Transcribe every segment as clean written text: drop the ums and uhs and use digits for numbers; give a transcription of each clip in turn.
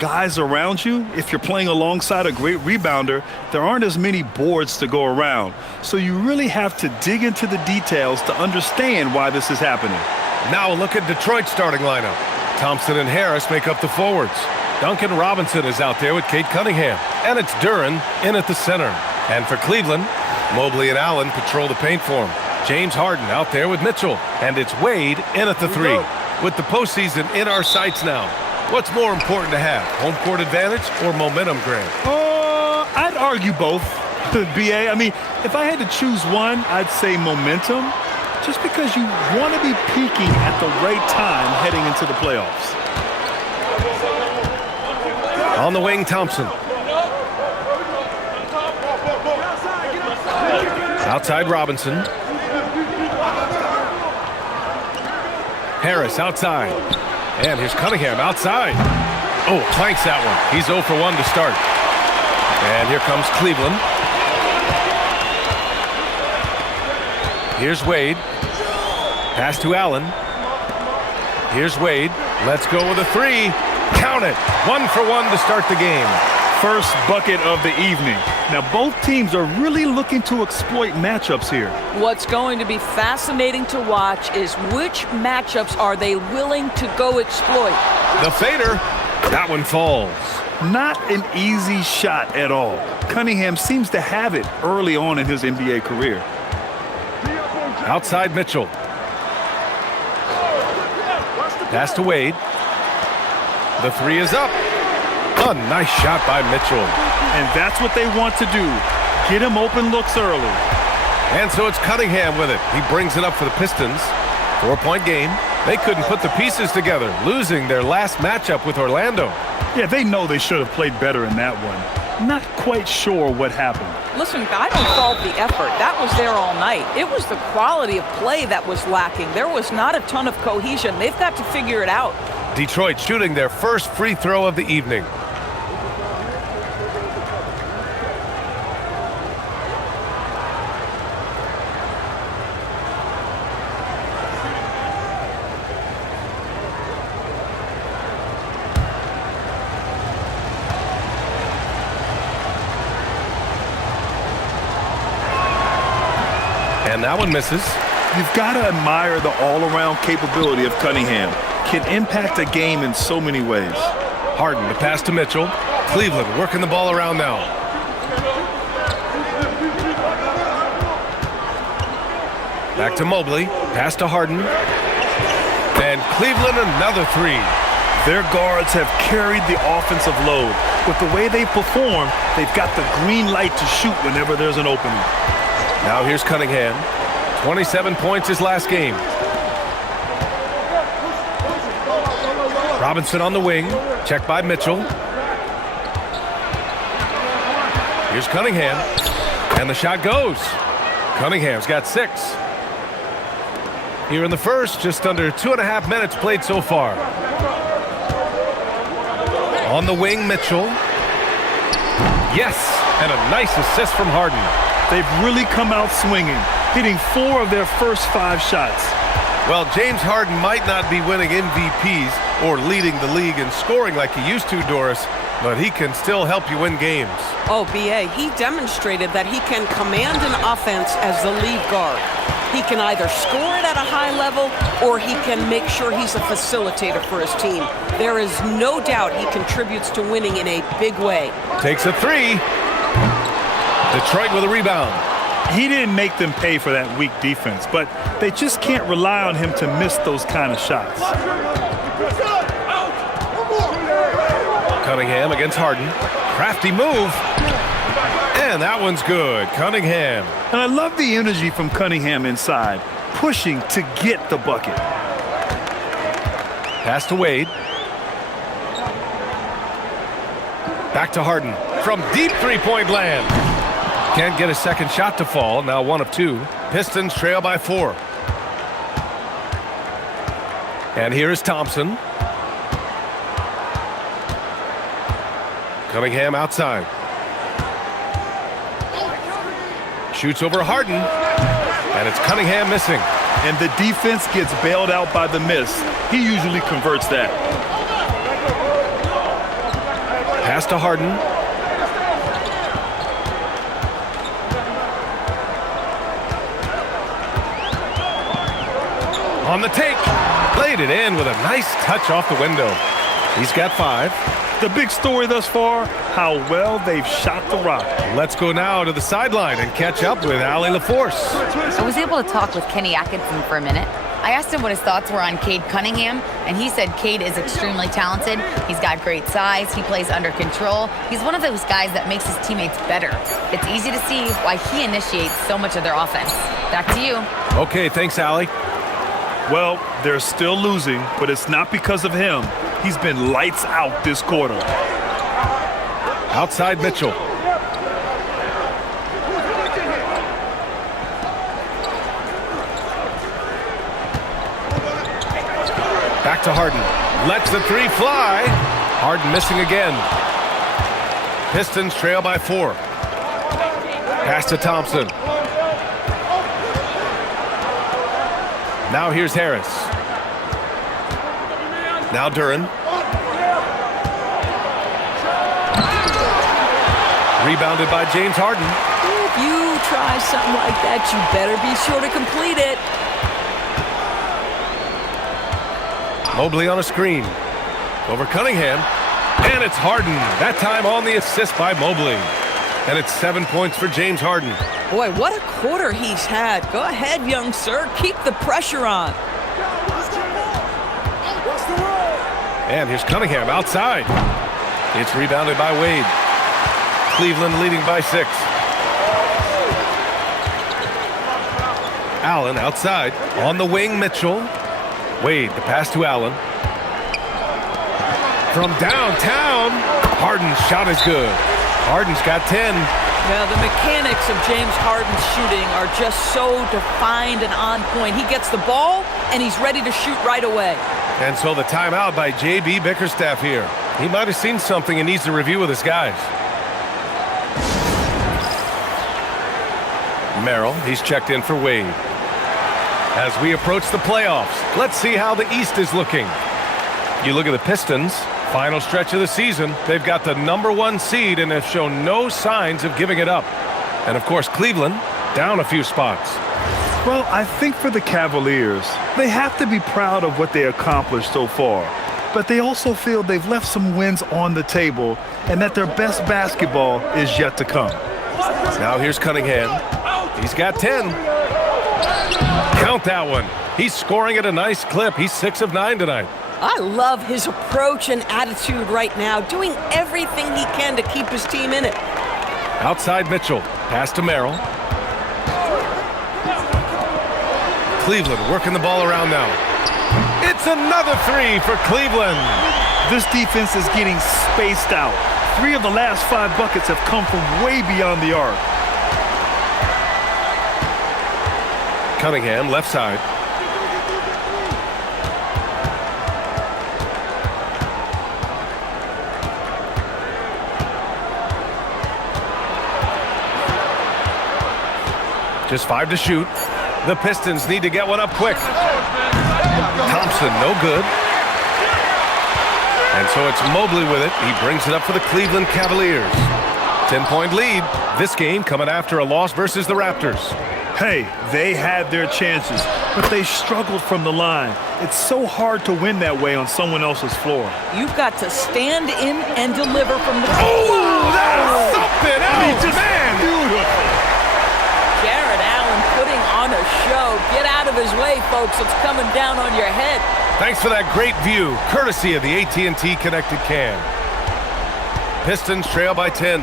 guys around you, if you're playing alongside a great rebounder, there aren't as many boards to go around. So you really have to dig into the details to understand why this is happening. Now look at Detroit's starting lineup. Thompson and Harris make up the forwards. Duncan Robinson is out there with Kate Cunningham. And it's Duren in at the center. And for Cleveland, Mobley and Allen patrol the paint for him. James Harden out there with Mitchell. And it's Wade in at the 3. With the postseason in our sights now, what's more important to have, home court advantage or momentum, Grant? I'd argue both, BA. I mean, if I had to choose one, I'd say momentum, just because you want to be peaking at the right time heading into the playoffs. On the wing, Thompson. Outside, Robinson. Harris outside. And here's Cunningham outside. Oh, clanks that one. He's 0 for 1 to start. And here comes Cleveland. Here's Wade. Pass to Allen. Here's Wade. Let's go with a 3. Count it. 1 for 1 to start the game. First bucket of the evening. Now, both teams are really looking to exploit matchups here. What's going to be fascinating to watch is which matchups are they willing to go exploit. The fader. That one falls. Not an easy shot at all. Cunningham seems to have it early on in his NBA career. Outside Mitchell. Pass to Wade. The 3 is up. A nice shot by Mitchell. And that's what they want to do. Get him open looks early. And so it's Cunningham with it. He brings it up for the Pistons. 4-point game. They couldn't put the pieces together, losing their last matchup with Orlando. Yeah, they know they should have played better in that one. Not quite sure what happened. Listen, I don't fault the effort. That was there all night. It was the quality of play that was lacking. There was not a ton of cohesion. They've got to figure it out. Detroit shooting their first free throw of the evening. And that one misses. You've got to admire the all-around capability of Cunningham. Can impact a game in so many ways. Harden, the pass to Mitchell. Cleveland working the ball around now. Back to Mobley. Pass to Harden. And Cleveland another 3. Their guards have carried the offensive load. With the way they perform, they've got the green light to shoot whenever there's an opening. Now here's Cunningham. 27 points his last game. Robinson on the wing. Checked by Mitchell. Here's Cunningham. And the shot goes. Cunningham's got 6. Here in the first, just under 2.5 minutes played so far. On the wing, Mitchell. Yes, and a nice assist from Harden. They've really come out swinging, hitting 4 of their first 5 shots. Well, James Harden might not be winning MVPs or leading the league in scoring like he used to, Doris, but he can still help you win games. Oh, B.A., he demonstrated that he can command an offense as the lead guard. He can either score it at a high level or he can make sure he's a facilitator for his team. There is no doubt he contributes to winning in a big way. Takes a 3. Detroit with a rebound. He didn't make them pay for that weak defense, but they just can't rely on him to miss those kind of shots. Cunningham against Harden. Crafty move. And that one's good. Cunningham. And I love the energy from Cunningham inside, pushing to get the bucket. Pass to Wade. Back to Harden. From deep three-point land. Can't get a second shot to fall. Now 1 of 2. Pistons trail by 4. And here is Thompson. Cunningham outside. Shoots over Harden. And it's Cunningham missing. And the defense gets bailed out by the miss. He usually converts that. Pass to Harden. On the take. Played it in with a nice touch off the window. He's got 5. The big story thus far, how well they've shot the rock. Let's go now to the sideline and catch up with Allie LaForce. I was able to talk with Kenny Atkinson for a minute. I asked him what his thoughts were on Cade Cunningham, and he said Cade is extremely talented. He's got great size. He plays under control. He's one of those guys that makes his teammates better. It's easy to see why he initiates so much of their offense. Back to you. Okay, thanks, Allie. Well, they're still losing, but it's not because of him. He's been lights out this quarter. Outside Mitchell. Back to Harden. Lets the 3 fly. Harden missing again. Pistons trail by 4. Pass to Thompson. Now here's Harris. Now Duren. Rebounded by James Harden. If you try something like that, you better be sure to complete it. Mobley on a screen. Over Cunningham. And it's Harden. That time on the assist by Mobley. And it's 7 points for James Harden. Boy, what a quarter he's had. Go ahead, young sir. Keep the pressure on. And here's Cunningham outside. It's rebounded by Wade. Cleveland leading by 6. Allen outside. On the wing, Mitchell. Wade, the pass to Allen. From downtown, Harden's shot is good. Harden's got 10. Well, the mechanics of James Harden's shooting are just so defined and on point. He gets the ball, and he's ready to shoot right away. And so the timeout by J.B. Bickerstaff here. He might have seen something and needs to review with his guys. Merrill, he's checked in for Wade. As we approach the playoffs, let's see how the East is looking. You look at the Pistons, final stretch of the season. They've got the #1 seed and have shown no signs of giving it up. And of course, Cleveland down a few spots. Well, I think for the Cavaliers, they have to be proud of what they accomplished so far. But they also feel they've left some wins on the table and that their best basketball is yet to come. Now here's Cunningham. He's got 10. Count that one. He's scoring at a nice clip. He's 6 of 9 tonight. I love his approach and attitude right now, doing everything he can to keep his team in it. Outside Mitchell. Pass to Merrill. Cleveland working the ball around now. It's another 3 for Cleveland. This defense is getting spaced out. 3 of the last 5 buckets have come from way beyond the arc. Cunningham, left side. Just 5 to shoot. The Pistons need to get one up quick. Thompson, no good. And so it's Mobley with it. He brings it up for the Cleveland Cavaliers. 10-point lead. This game coming after a loss versus the Raptors. Hey, they had their chances, but they struggled from the line. It's so hard to win that way on someone else's floor. You've got to stand in and deliver from the... Oh, that's something else, man! Beautiful. Jared Allen putting on a show. Get out of his way, folks. It's coming down on your head. Thanks for that great view, courtesy of the AT&T Connected Cam. Pistons trail by 10.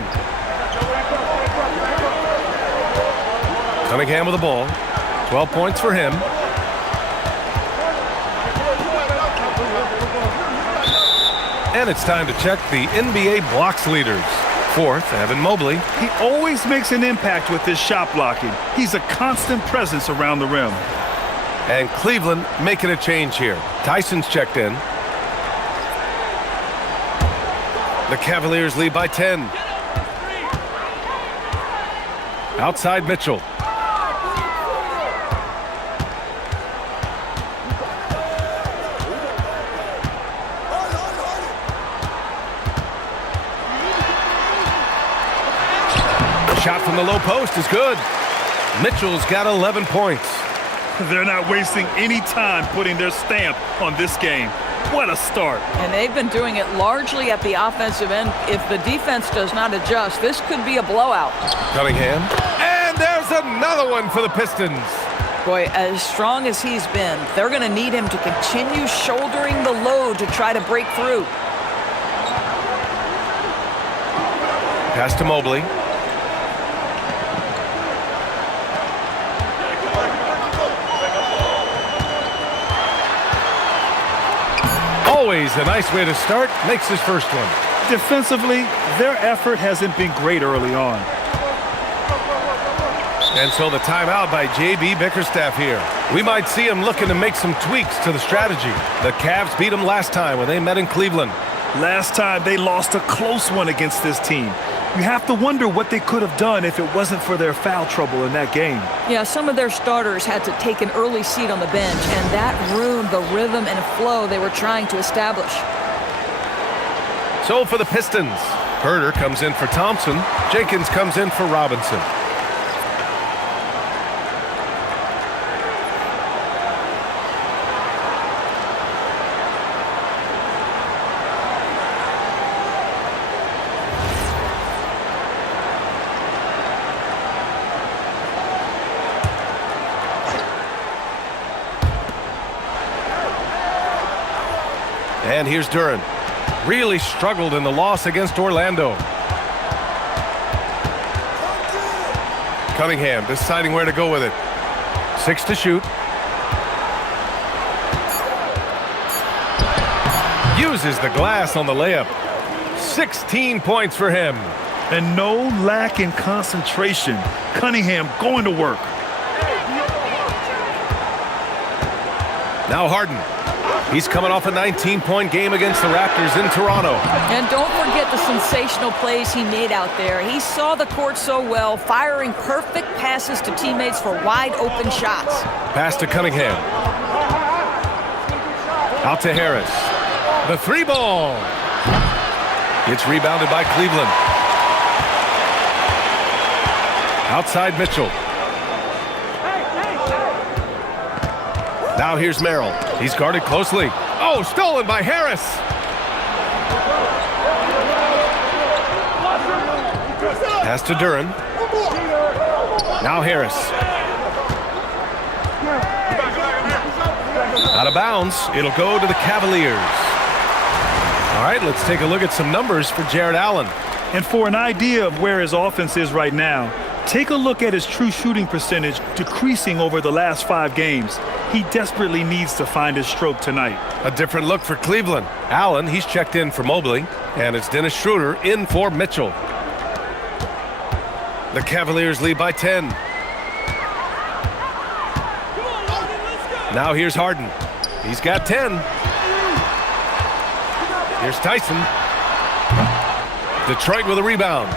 Cunningham with the ball. 12 points for him. And it's time to check the NBA blocks leaders. 4th, Evan Mobley. He always makes an impact with his shot blocking. He's a constant presence around the rim. And Cleveland making a change here. Tyson's checked in. The Cavaliers lead by 10. Outside Mitchell. shot from the low post is good. Mitchell's got 11 points. They're not wasting any time putting their stamp on this game. What a start. And they've been doing it largely at the offensive end. If the defense does not adjust, this could be a blowout. Cunningham. And there's another one for the Pistons. Boy, as strong as he's been, they're going to need him to continue shouldering the load to try to break through. Pass to Mobley. Always a nice way to start. Makes his first one. Defensively, their effort hasn't been great early on. And so the timeout by J.B. Bickerstaff here. We might see him looking to make some tweaks to the strategy. The Cavs beat them last time when they met in Cleveland. Last time they lost a close one against this team. You have to wonder what they could have done if it wasn't for their foul trouble in that game. Yeah, some of their starters had to take an early seat on the bench, and that ruined the rhythm and flow they were trying to establish. So for the Pistons, Herter comes in for Thompson. Jenkins comes in for Robinson. And here's Duren. Really struggled in the loss against Orlando. Cunningham deciding where to go with it. 6 to shoot. Uses the glass on the layup. 16 points for him. And no lack in concentration. Cunningham going to work. Now Harden. He's coming off a 19-point game against the Raptors in Toronto. And don't forget the sensational plays he made out there. He saw the court so well, firing perfect passes to teammates for wide-open shots. Pass to Cunningham. Out to Harris. The 3-ball. It's rebounded by Cleveland. Outside Mitchell. Now here's Merrill. He's guarded closely. Oh, stolen by Harris. Pass to Duren. Now Harris. Out of bounds. It'll go to the Cavaliers. All right, let's take a look at some numbers for Jared Allen. And for an idea of where his offense is right now, take a look at his true shooting percentage decreasing over the last 5 games. He desperately needs to find his stroke tonight. A different look for Cleveland. Allen, he's checked in for Mobley, and it's Dennis Schroeder in for Mitchell. The Cavaliers lead by 10. Now here's Harden. He's got 10. Here's Tyson. Detroit with a rebound.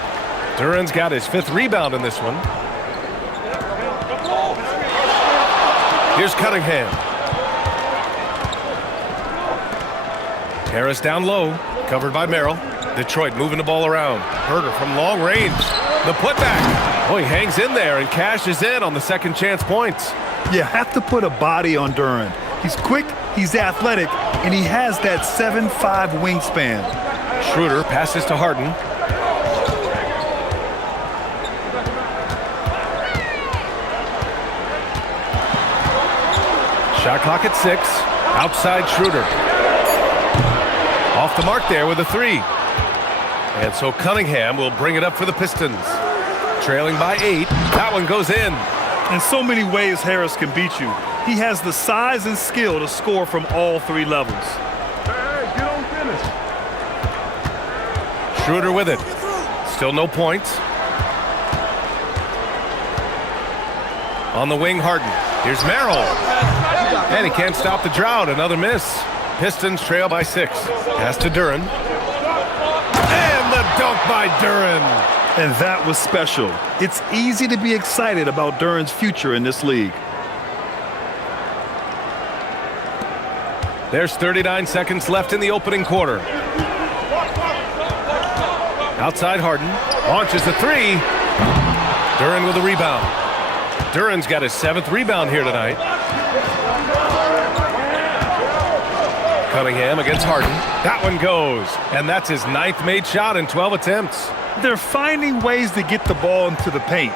Duren's got his 5th rebound in this one. Here's Cunningham. Harris down low, covered by Merrill. Detroit moving the ball around. Herter from long range. The putback. Oh, he hangs in there and cashes in on the second chance points. You have to put a body on Duren. He's quick, he's athletic, and he has that 7'5" wingspan. Schroeder passes to Harden. Shot clock at 6. Outside Schroeder. Off the mark there with a 3. And so Cunningham will bring it up for the Pistons. Trailing by 8. That one goes in. In so many ways, Harris can beat you. He has the size and skill to score from all 3 levels. Hey, get on finish. Schroeder with it. Still no points. On the wing, Harden. Here's Merrill. And he can't stop the drought. Another miss. Pistons trail by 6. Pass to Duren. And the dunk by Duren. And that was special. It's easy to be excited about Duren's future in this league. There's 39 seconds left in the opening quarter. Outside Harden. Launches a 3. Duren with a rebound. Duren's got his 7th rebound here tonight. Cunningham against Harden. That one goes. And that's his 9th made shot in 12 attempts. They're finding ways to get the ball into the paint.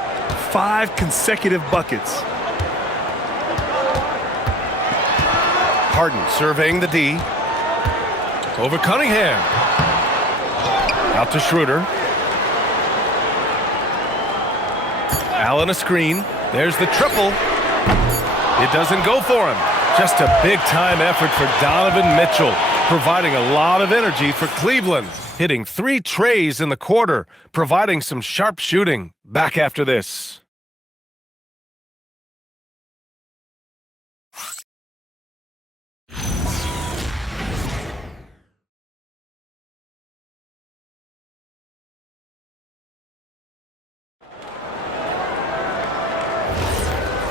5 consecutive buckets. Harden surveying the D. Over Cunningham. Out to Schroeder. Allen a screen. There's the triple. It doesn't go for him. Just a big-time effort for Donovan Mitchell, providing a lot of energy for Cleveland. Hitting 3 trays in the quarter, providing some sharp shooting. Back after this.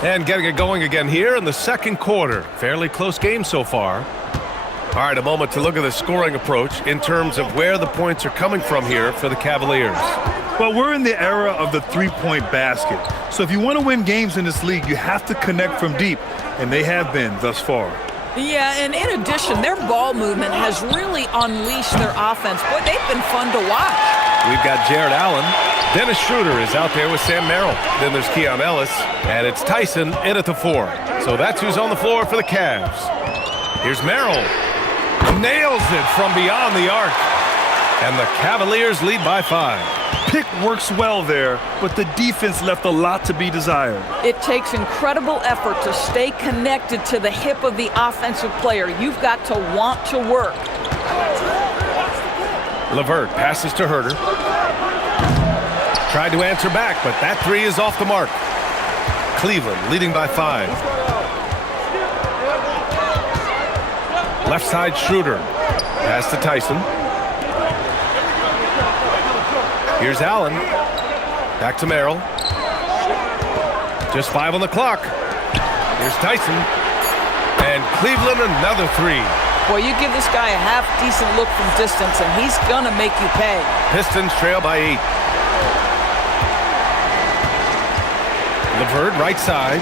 And getting it going again here in the second quarter. Fairly close game so far. All right, a moment to look at the scoring approach in terms of where the points are coming from here for the Cavaliers. Well, we're in the era of the three-point basket. So if you want to win games in this league, you have to connect from deep, and they have been thus far. Yeah, and in addition, their ball movement has really unleashed their offense. Boy, they've been fun to watch. We've got Jared Allen. Dennis Schroeder is out there with Sam Merrill. Then there's Keon Ellis, and it's Tyson in at the 4. So that's who's on the floor for the Cavs. Here's Merrill. Nails it from beyond the arc. And the Cavaliers lead by 5. Pick works well there, but the defense left a lot to be desired. It takes incredible effort to stay connected to the hip of the offensive player. You've got to want to work. LeVert passes to Herter. Tried to answer back, but that 3 is off the mark. Cleveland leading by 5. Left side Schroeder. Pass to Tyson. Here's Allen. Back to Merrill. Just 5 on the clock. Here's Tyson. And Cleveland another 3. Boy, you give this guy a half-decent look from distance, and he's going to make you pay. Pistons trail by 8. LeVert, right side.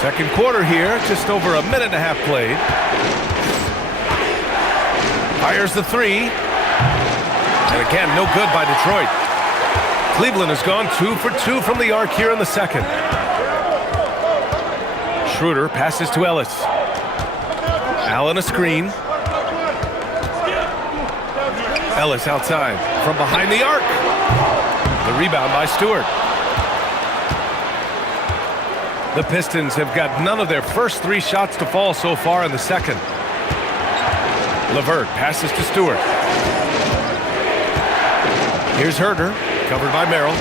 Second quarter here, just over a minute and a half played. Fires the 3. And again, no good by Detroit. Cleveland has gone 2 for 2 from the arc here in the second. Schroeder passes to Ellis. Allen a screen. Ellis outside from behind the arc. The rebound by Stewart. The Pistons have got none of their first 3 shots to fall so far in the second. LeVert passes to Stewart. Here's Herter, covered by Merrill.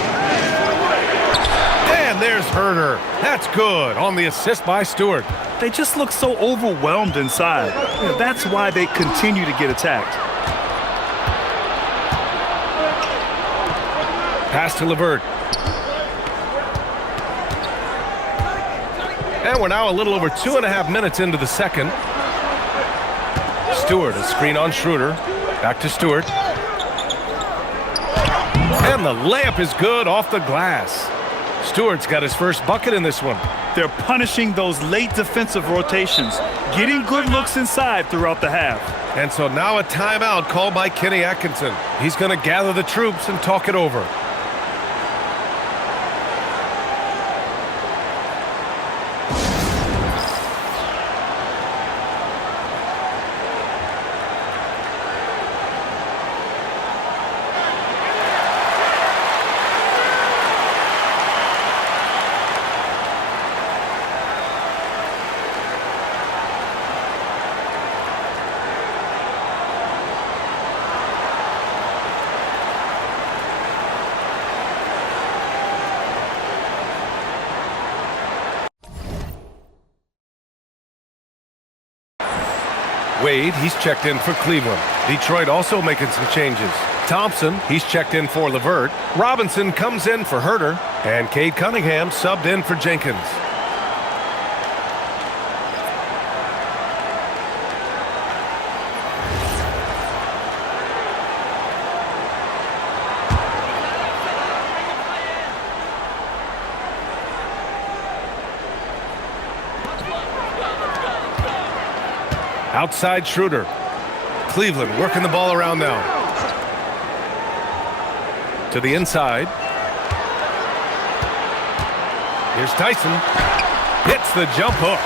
And there's Herter. That's good on the assist by Stewart. They just look so overwhelmed inside. That's why they continue to get attacked. Pass to LeVert. And we're now a little over 2.5 minutes into the second. Stewart, a screen on Schroeder. Back to Stewart. And the layup is good off the glass. Stewart's got his first bucket in this one. They're punishing those late defensive rotations, getting good looks inside throughout the half. And so now a timeout called by Kenny Atkinson. He's going to gather the troops and talk it over. Wade, he's checked in for Cleveland. Detroit also making some changes. Thompson, he's checked in for LeVert. Robinson comes in for Herter. And Cade Cunningham subbed in for Jenkins. Outside Schroeder. Cleveland working the ball around now. To the inside. Here's Tyson. Hits the jump hook.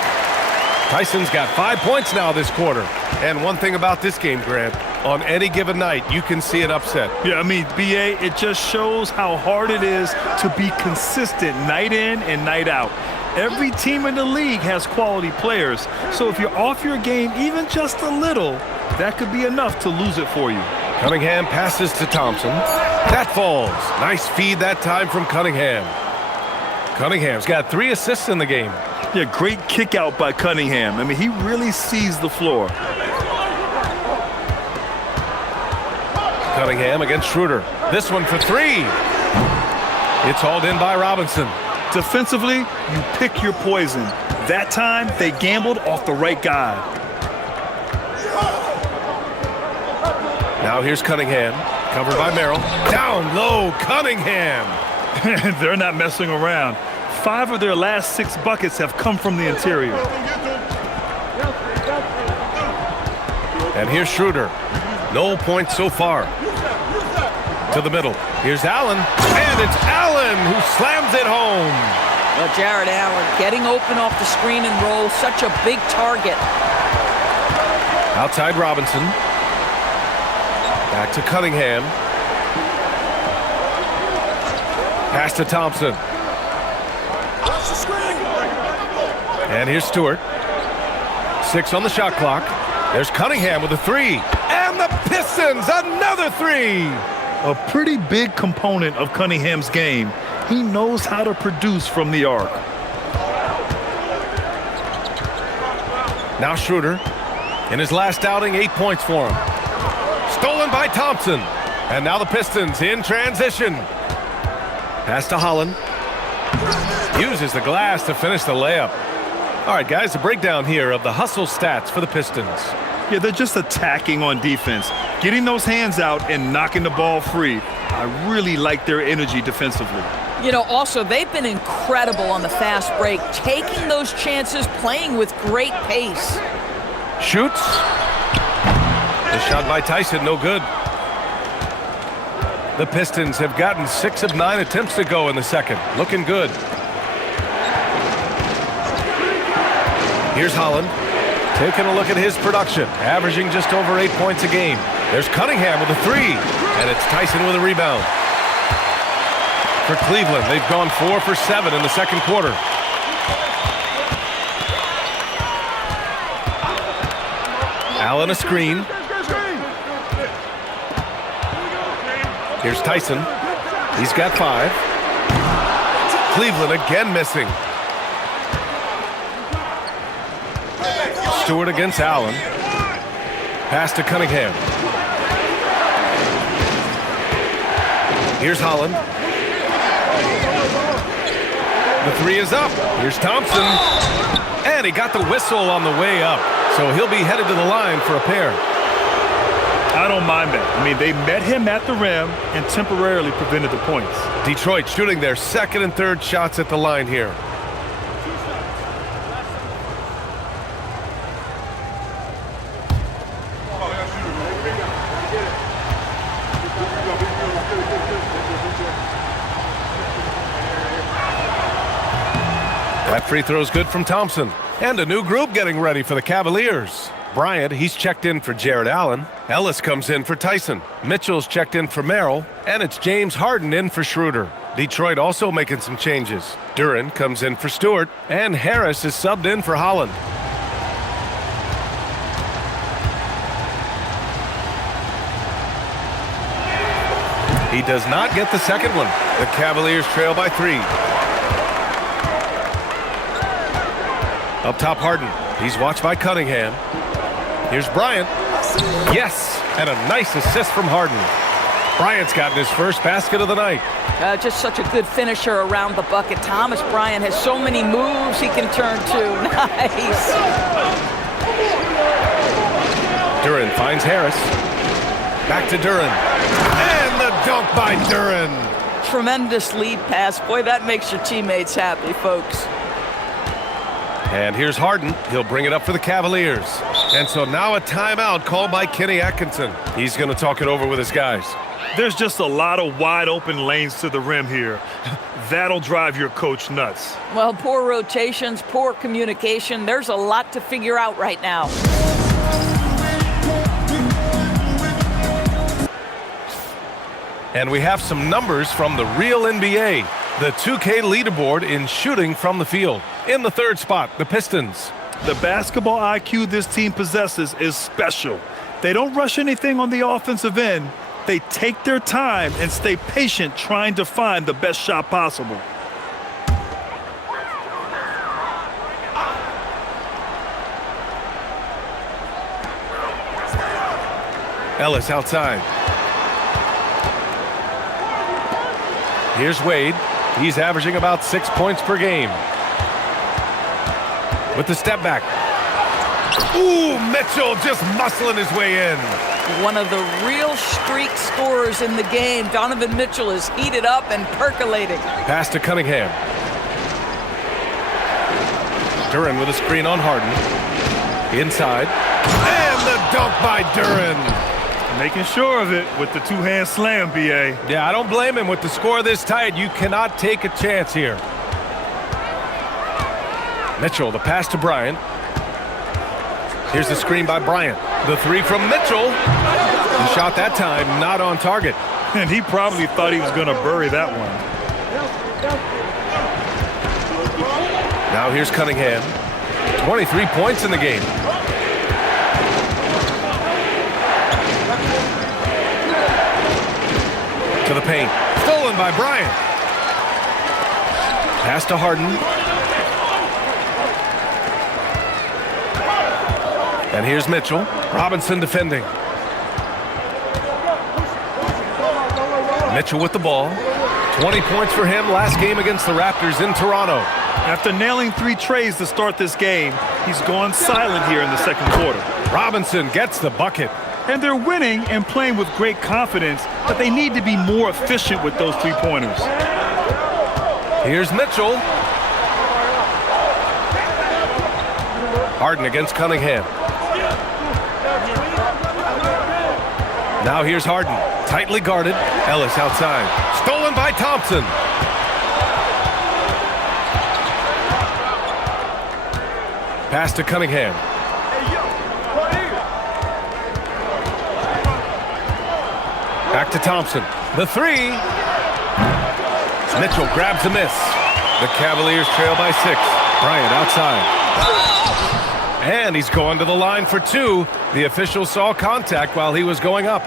Tyson's got 5 points now this quarter. And one thing about this game, Grant, on any given night, you can see an upset. Yeah, I mean, BA, it just shows how hard it is to be consistent night in and night out. Every team in the league has quality players. So if you're off your game even just a little, that could be enough to lose it for you. Cunningham passes to Thompson. That falls. Nice feed that time from Cunningham. Cunningham's got 3 assists in the game. Yeah, great kick out by Cunningham. I mean, he really sees the floor. Cunningham against Schroeder. This one for 3. It's hauled in by Robinson. Defensively, you pick your poison. That time, they gambled off the right guy. Now here's Cunningham. Covered by Merrill. Down low, Cunningham. They're not messing around. 5 of their last 6 buckets have come from the interior. And here's Schroeder. No points so far. To the middle. Here's Allen. And it's Allen who slams it home. Well, Jared Allen getting open off the screen and roll. Such a big target. Outside Robinson. Back to Cunningham. Pass to Thompson. And here's Stewart. 6 on the shot clock. There's Cunningham with a 3. And the Pistons, another 3. A pretty big component of Cunningham's game. He knows how to produce from the arc. Now Schroeder. In his last outing, 8 points for him. Stolen by Thompson. And now the Pistons in transition. Pass to Holland. Uses the glass to finish the layup. All right, guys, a breakdown here of the hustle stats for the Pistons. Yeah, they're just attacking on defense, getting those hands out and knocking the ball free. I really like their energy defensively. You know, also, they've been incredible on the fast break, taking those chances, playing with great pace. Shoots. The shot by Tyson, no good. The Pistons have gotten 6 of 9 attempts to go in the second. Looking good. Here's Holland. Taking a look at his production. Averaging just over 8 points a game. There's Cunningham with a 3. And it's Tyson with a rebound. For Cleveland, they've gone 4 for 7 in the second quarter. Allen a screen. Here's Tyson. He's got 5. Cleveland again missing. Stewart against Allen. Pass to Cunningham. Here's Holland. The 3 is up. Here's Thompson. And he got the whistle on the way up. So he'll be headed to the line for a pair. I don't mind that. I mean, they met him at the rim and temporarily prevented the points. Detroit shooting their second and third shots at the line here. That free throw's good from Thompson. And a new group getting ready for the Cavaliers. Bryant, he's checked in for Jared Allen. Ellis comes in for Tyson. Mitchell's checked in for Merrill. And it's James Harden in for Schroeder. Detroit also making some changes. Duren comes in for Stewart. And Harris is subbed in for Holland. He does not get the second one. The Cavaliers trail by 3. Up top, Harden. He's watched by Cunningham. Here's Bryant. Yes, and a nice assist from Harden. Bryant's gotten his first basket of the night. Just such a good finisher around the bucket. Thomas Bryant has so many moves he can turn to. Nice. Duren finds Harris. Back to Duren. And the dunk by Duren. Tremendous lead pass. Boy, that makes your teammates happy, folks. And here's Harden. He'll bring it up for the Cavaliers. And so now a timeout called by Kenny Atkinson. He's going to talk it over with his guys. There's just a lot of wide open lanes to the rim here. That'll drive your coach nuts. Well, poor rotations, poor communication. There's a lot to figure out right now. And we have some numbers from the real NBA. The 2K leaderboard in shooting from the field. In the third spot, the Pistons. The basketball IQ this team possesses is special. They don't rush anything on the offensive end. They take their time and stay patient trying to find the best shot possible. Ellis outside. Here's Wade. He's averaging about 6 points per game. With the step back. Ooh, Mitchell just muscling his way in. One of the real streak scorers in the game. Donovan Mitchell is heated up and percolating. Pass to Cunningham. Duren with a screen on Harden. Inside. And the dunk by Duren. Making sure of it with the two-hand slam, B.A. Yeah, I don't blame him. With the score this tight, you cannot take a chance here. Mitchell, the pass to Bryant. Here's the screen by Bryant. The three from Mitchell. The shot that time, not on target. And he probably thought he was going to bury that one. Now here's Cunningham. 23 points in the game. To the paint. Stolen by Bryant. Pass to Harden. And here's Mitchell. Robinson defending. Mitchell with the ball. 20 points for him last game against the Raptors in Toronto. After nailing 3 trays to start this game, he's gone silent here in the second quarter. Robinson gets the bucket. And they're winning and playing with great confidence, but they need to be more efficient with those 3-pointers. Here's Mitchell. Harden against Cunningham. Now here's Harden. Tightly guarded. Ellis outside. Stolen by Thompson. Pass to Cunningham. Back to Thompson. The three. Mitchell grabs a miss. The Cavaliers trail by 6. Bryant outside. And he's going to the line for 2. The official saw contact while he was going up.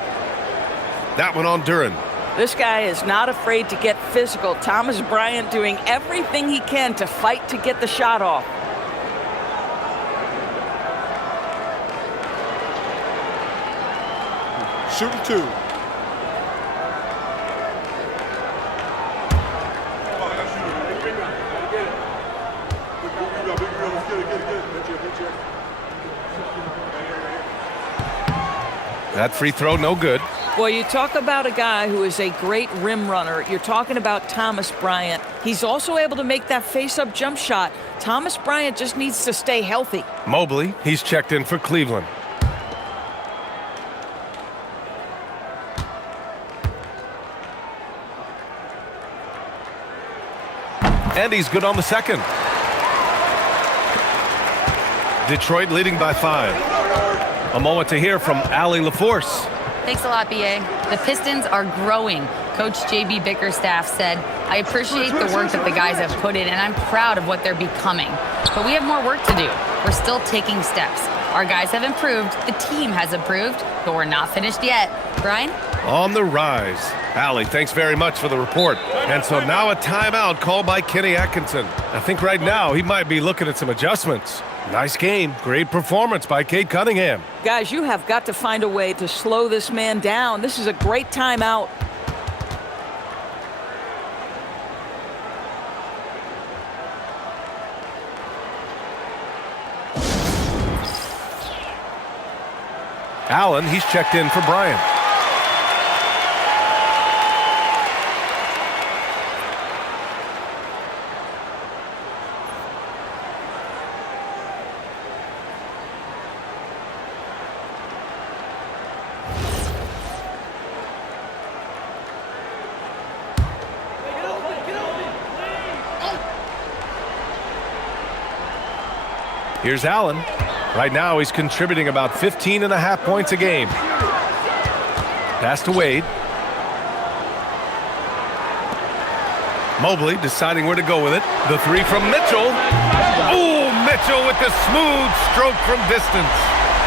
That one on Duren. This guy is not afraid to get physical. Thomas Bryant doing everything he can to fight to get the shot off. Shooting 2. That free throw, no good. Boy, you talk about a guy who is a great rim runner. You're talking about Thomas Bryant. He's also able to make that face-up jump shot. Thomas Bryant just needs to stay healthy. Mobley, he's checked in for Cleveland. And he's good on the second. Detroit leading by 5. A moment to hear from Allie LaForce. Thanks a lot, B.A. The Pistons are growing. Coach J.B. Bickerstaff said, I appreciate the work that the guys have put in, and I'm proud of what they're becoming. But we have more work to do. We're still taking steps. Our guys have improved, the team has improved, but we're not finished yet. Brian? On the rise. Allie, thanks very much for the report. And so now a timeout called by Kenny Atkinson. I think right now he might be looking at some adjustments. Nice game. Great performance by Cade Cunningham. Guys, you have got to find a way to slow this man down. This is a great timeout. Allen, he's checked in for Bryant. Here's Allen. Right now he's contributing about 15.5 points a game. Pass to Wade. Mobley deciding where to go with it. The three from Mitchell. Oh, Mitchell with the smooth stroke from distance.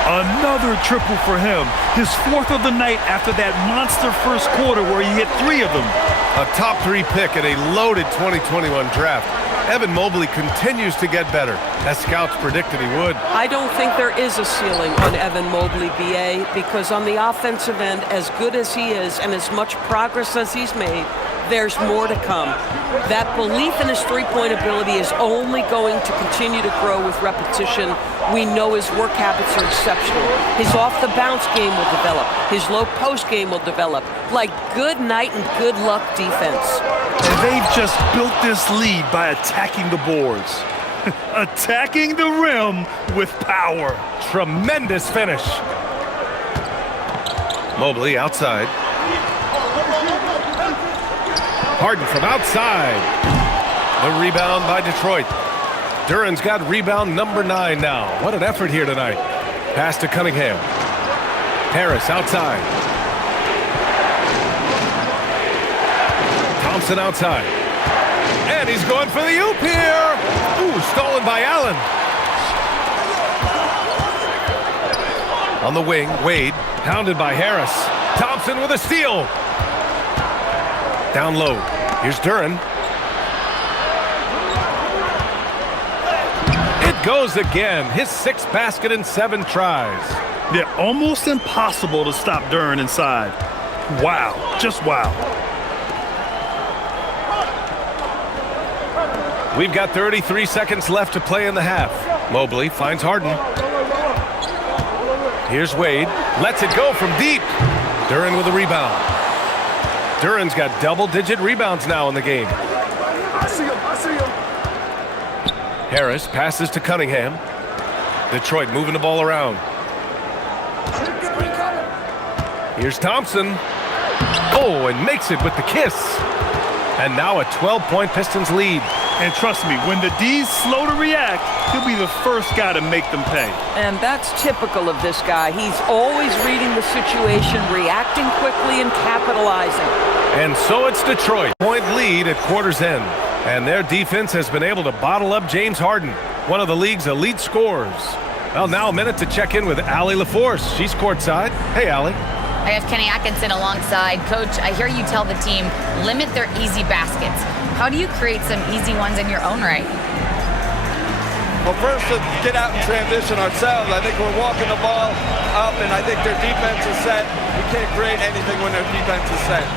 Another triple for him. His 4th of the night after that monster first quarter where he hit 3 of them. A top 3 pick in a loaded 2021 draft. Evan Mobley continues to get better, as scouts predicted he would. I don't think there is a ceiling on Evan Mobley, BA, because on the offensive end, as good as he is and as much progress as he's made, there's more to come. That belief in his three-point ability is only going to continue to grow with repetition. We know his work habits are exceptional. His off-the-bounce game will develop. His low-post game will develop. Like good night and good luck defense. And they've just built this lead by attacking the boards. Attacking the rim with power. Tremendous finish. Mobley outside. Harden from outside. The rebound by Detroit. Duran's got rebound number 9 now. What an effort here tonight. Pass to Cunningham. Harris outside. Thompson outside. And he's going for the oop here. Ooh, stolen by Allen. On the wing, Wade, pounded by Harris. Thompson with a steal. Down low. Here's Duran. It goes again. His 6th basket in 7 tries. They're almost impossible to stop Duran inside. Wow. Just wow. We've got 33 seconds left to play in the half. Mobley finds Harden. Here's Wade. Lets it go from deep. Duran with a rebound. Duran's got double-digit rebounds now in the game. I see him. Harris passes to Cunningham. Detroit moving the ball around. Here's Thompson. Oh, and makes it with the kiss. And now a 12-point Pistons lead. And trust me, when the D's slow to react, he'll be the first guy to make them pay. And that's typical of this guy. He's always reading the situation, reacting quickly and capitalizing. And so it's Detroit. Point lead at quarter's end. And their defense has been able to bottle up James Harden, one of the league's elite scorers. Well, now a minute to check in with Allie LaForce. She's courtside. Hey, Allie. I have Kenny Atkinson alongside. Coach, I hear you tell the team, limit their easy baskets. How do you create some easy ones in your own right? Well, first, to get out and transition ourselves. I think we're walking the ball up, and I think their defense is set. We can't create anything when their defense is set.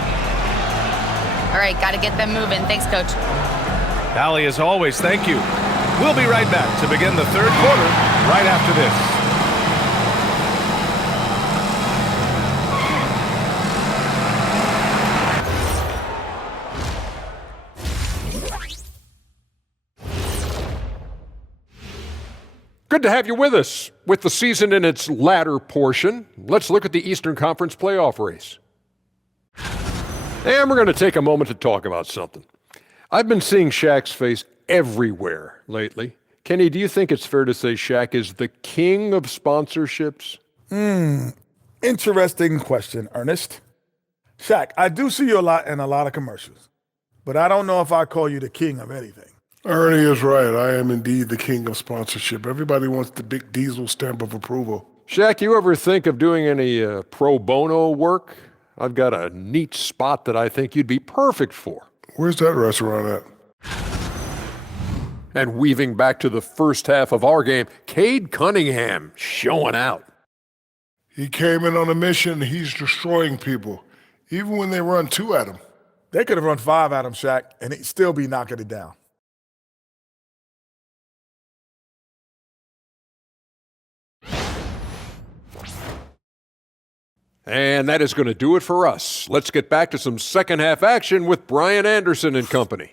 All right, got to get them moving. Thanks, Coach. Allie, as always, thank you. We'll be right back to begin the third quarter right after this. Good to have you with us. With the season in its latter portion, let's look at the Eastern Conference playoff race. And we're going to take a moment to talk about something. I've been seeing Shaq's face everywhere lately. Kenny, do you think it's fair to say Shaq is the king of sponsorships? Interesting question, Ernest. Shaq, I do see you a lot in a lot of commercials, but I don't know if I call you the king of anything. Ernie is right. I am indeed the king of sponsorship. Everybody wants the big Diesel stamp of approval. Shaq, you ever think of doing any pro bono work? I've got a neat spot that I think you'd be perfect for. Where's that restaurant at? And weaving back to the first half of our game, Cade Cunningham showing out. He came in on a mission. He's destroying people, even when they run 2 at him. They could have run 5 at him, Shaq, and he'd still be knocking it down. And that is going to do it for us. Let's get back to some second half action with Brian Anderson and company.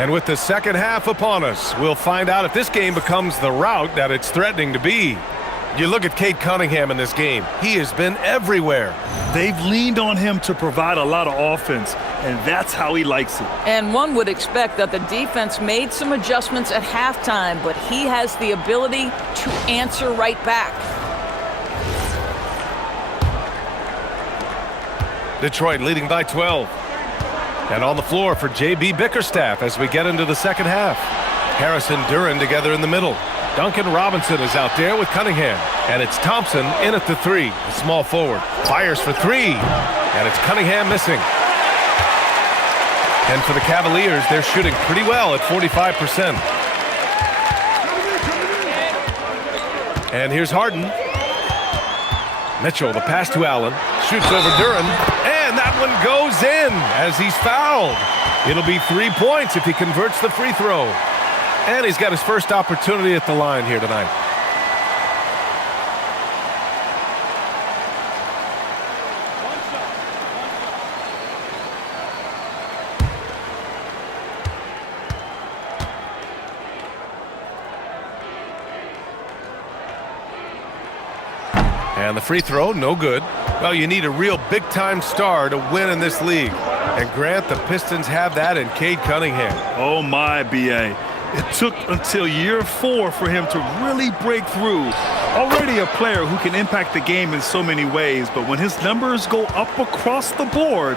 And with the second half upon us, we'll find out if this game becomes the rout that it's threatening to be. You look at Cade Cunningham in this game. He has been everywhere. They've leaned on him to provide a lot of offense, and that's how he likes it. And one would expect that the defense made some adjustments at halftime, but he has the ability to answer right back. Detroit leading by 12. And on the floor for J.B. Bickerstaff as we get into the second half. Harris and Duren together in the middle. Duncan Robinson is out there with Cunningham. And it's Thompson in at the three, the small forward. Fires for three. And it's Cunningham missing. And for the Cavaliers, they're shooting pretty well at 45%. And here's Harden. Mitchell, the pass to Allen. Shoots over Duren. And that one goes in as he's fouled. It'll be 3 points if he converts the free throw. And he's got his first opportunity at the line here tonight. And the free throw, no good. Well, you need a real big-time star to win in this league. And Grant, the Pistons have that in Cade Cunningham. Oh my, B.A. It took until year 4 for him to really break through. Already a player who can impact the game in so many ways, but when his numbers go up across the board,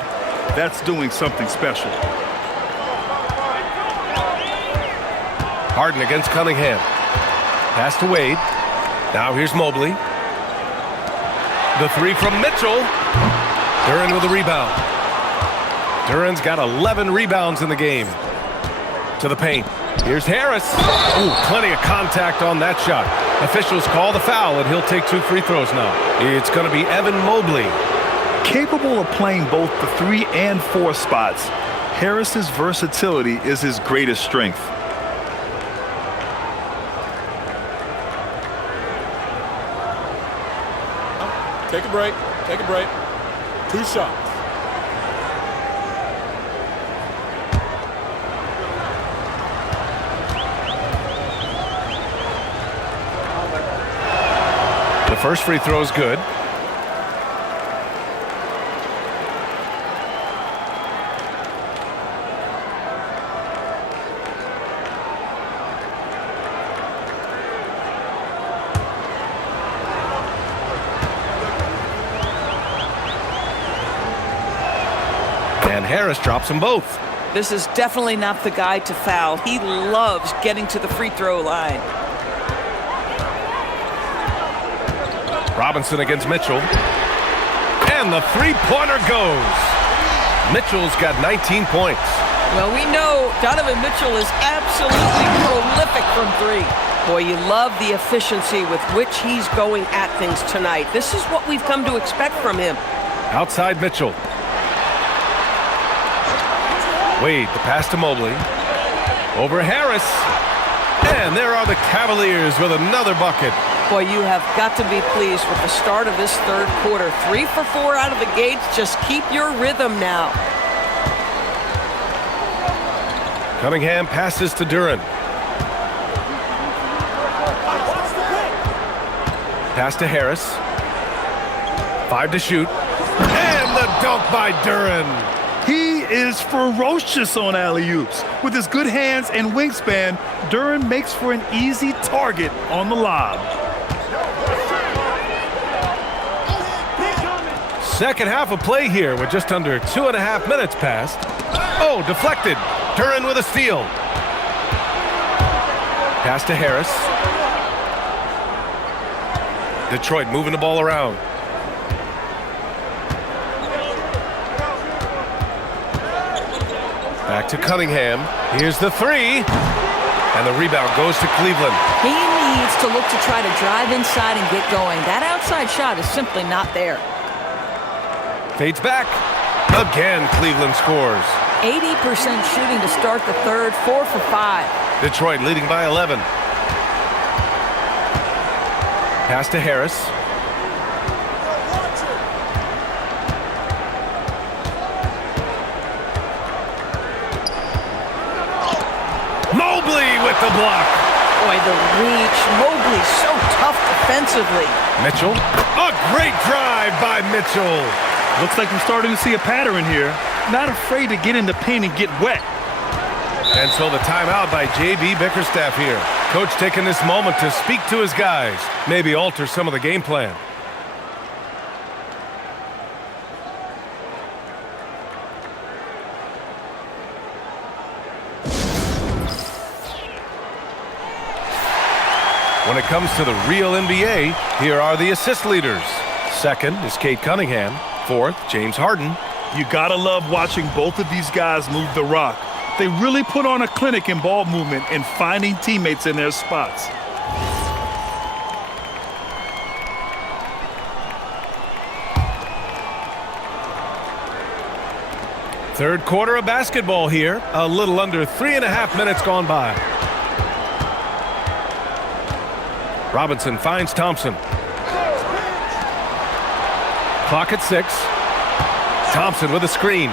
that's doing something special. Harden against Cunningham. Pass to Wade. Now here's Mobley. The three from Mitchell. Duren with a rebound. Duren's got 11 rebounds in the game. To the paint. Here's Harris. Ooh, plenty of contact on that shot. Officials call the foul, and he'll take 2 free throws now. It's going to be Evan Mobley. Capable of playing both the 3 and 4 spots, Harris's versatility is his greatest strength. Take a break. Take a break. 2 shots. The first free throw is good. And Harris drops them both. This is definitely not the guy to foul. He loves getting to the free throw line. Robinson against Mitchell. And the three-pointer goes. Mitchell's got 19 points. Well, we know Donovan Mitchell is absolutely prolific from 3. Boy, you love the efficiency with which he's going at things tonight. This is what we've come to expect from him. Outside Mitchell. Wade, the pass to Mobley. Over Harris. And there are the Cavaliers with another bucket. Boy, you have got to be pleased with the start of this third quarter. 3 for 4 out of the gates. Just keep your rhythm now. Cunningham passes to Duren. Pass to Harris. 5 to shoot. And the dunk by Duren. He is ferocious on alley-oops. With his good hands and wingspan, Duren makes for an easy target on the lob. Second half of play here with just under 2.5 minutes passed. Oh, deflected. Duren with a steal. Pass to Harris. Detroit moving the ball around. Back to Cunningham. Here's the 3. And the rebound goes to Cleveland. He needs to look to try to drive inside and get going. That outside shot is simply not there. Fades back. Again, Cleveland scores. 80% shooting to start the third, 4 for 5. Detroit leading by 11. Pass to Harris. block. Boy, the reach. Mobley so tough defensively. Mitchell. A great drive by Mitchell. Looks like we're starting to see a pattern here. Not afraid to get in the paint and get wet. And so the timeout by J.B. Bickerstaff here. Coach taking this moment to speak to his guys. Maybe alter some of the game plan. When it comes to the real NBA, here are the assist leaders. Second is Cade Cunningham. Fourth, James Harden. You gotta love watching both of these guys move the rock. They really put on a clinic in ball movement and finding teammates in their spots. Third quarter of basketball here. A little under 3.5 minutes gone by. Robinson finds Thompson. Clock at 6. Thompson with a screen.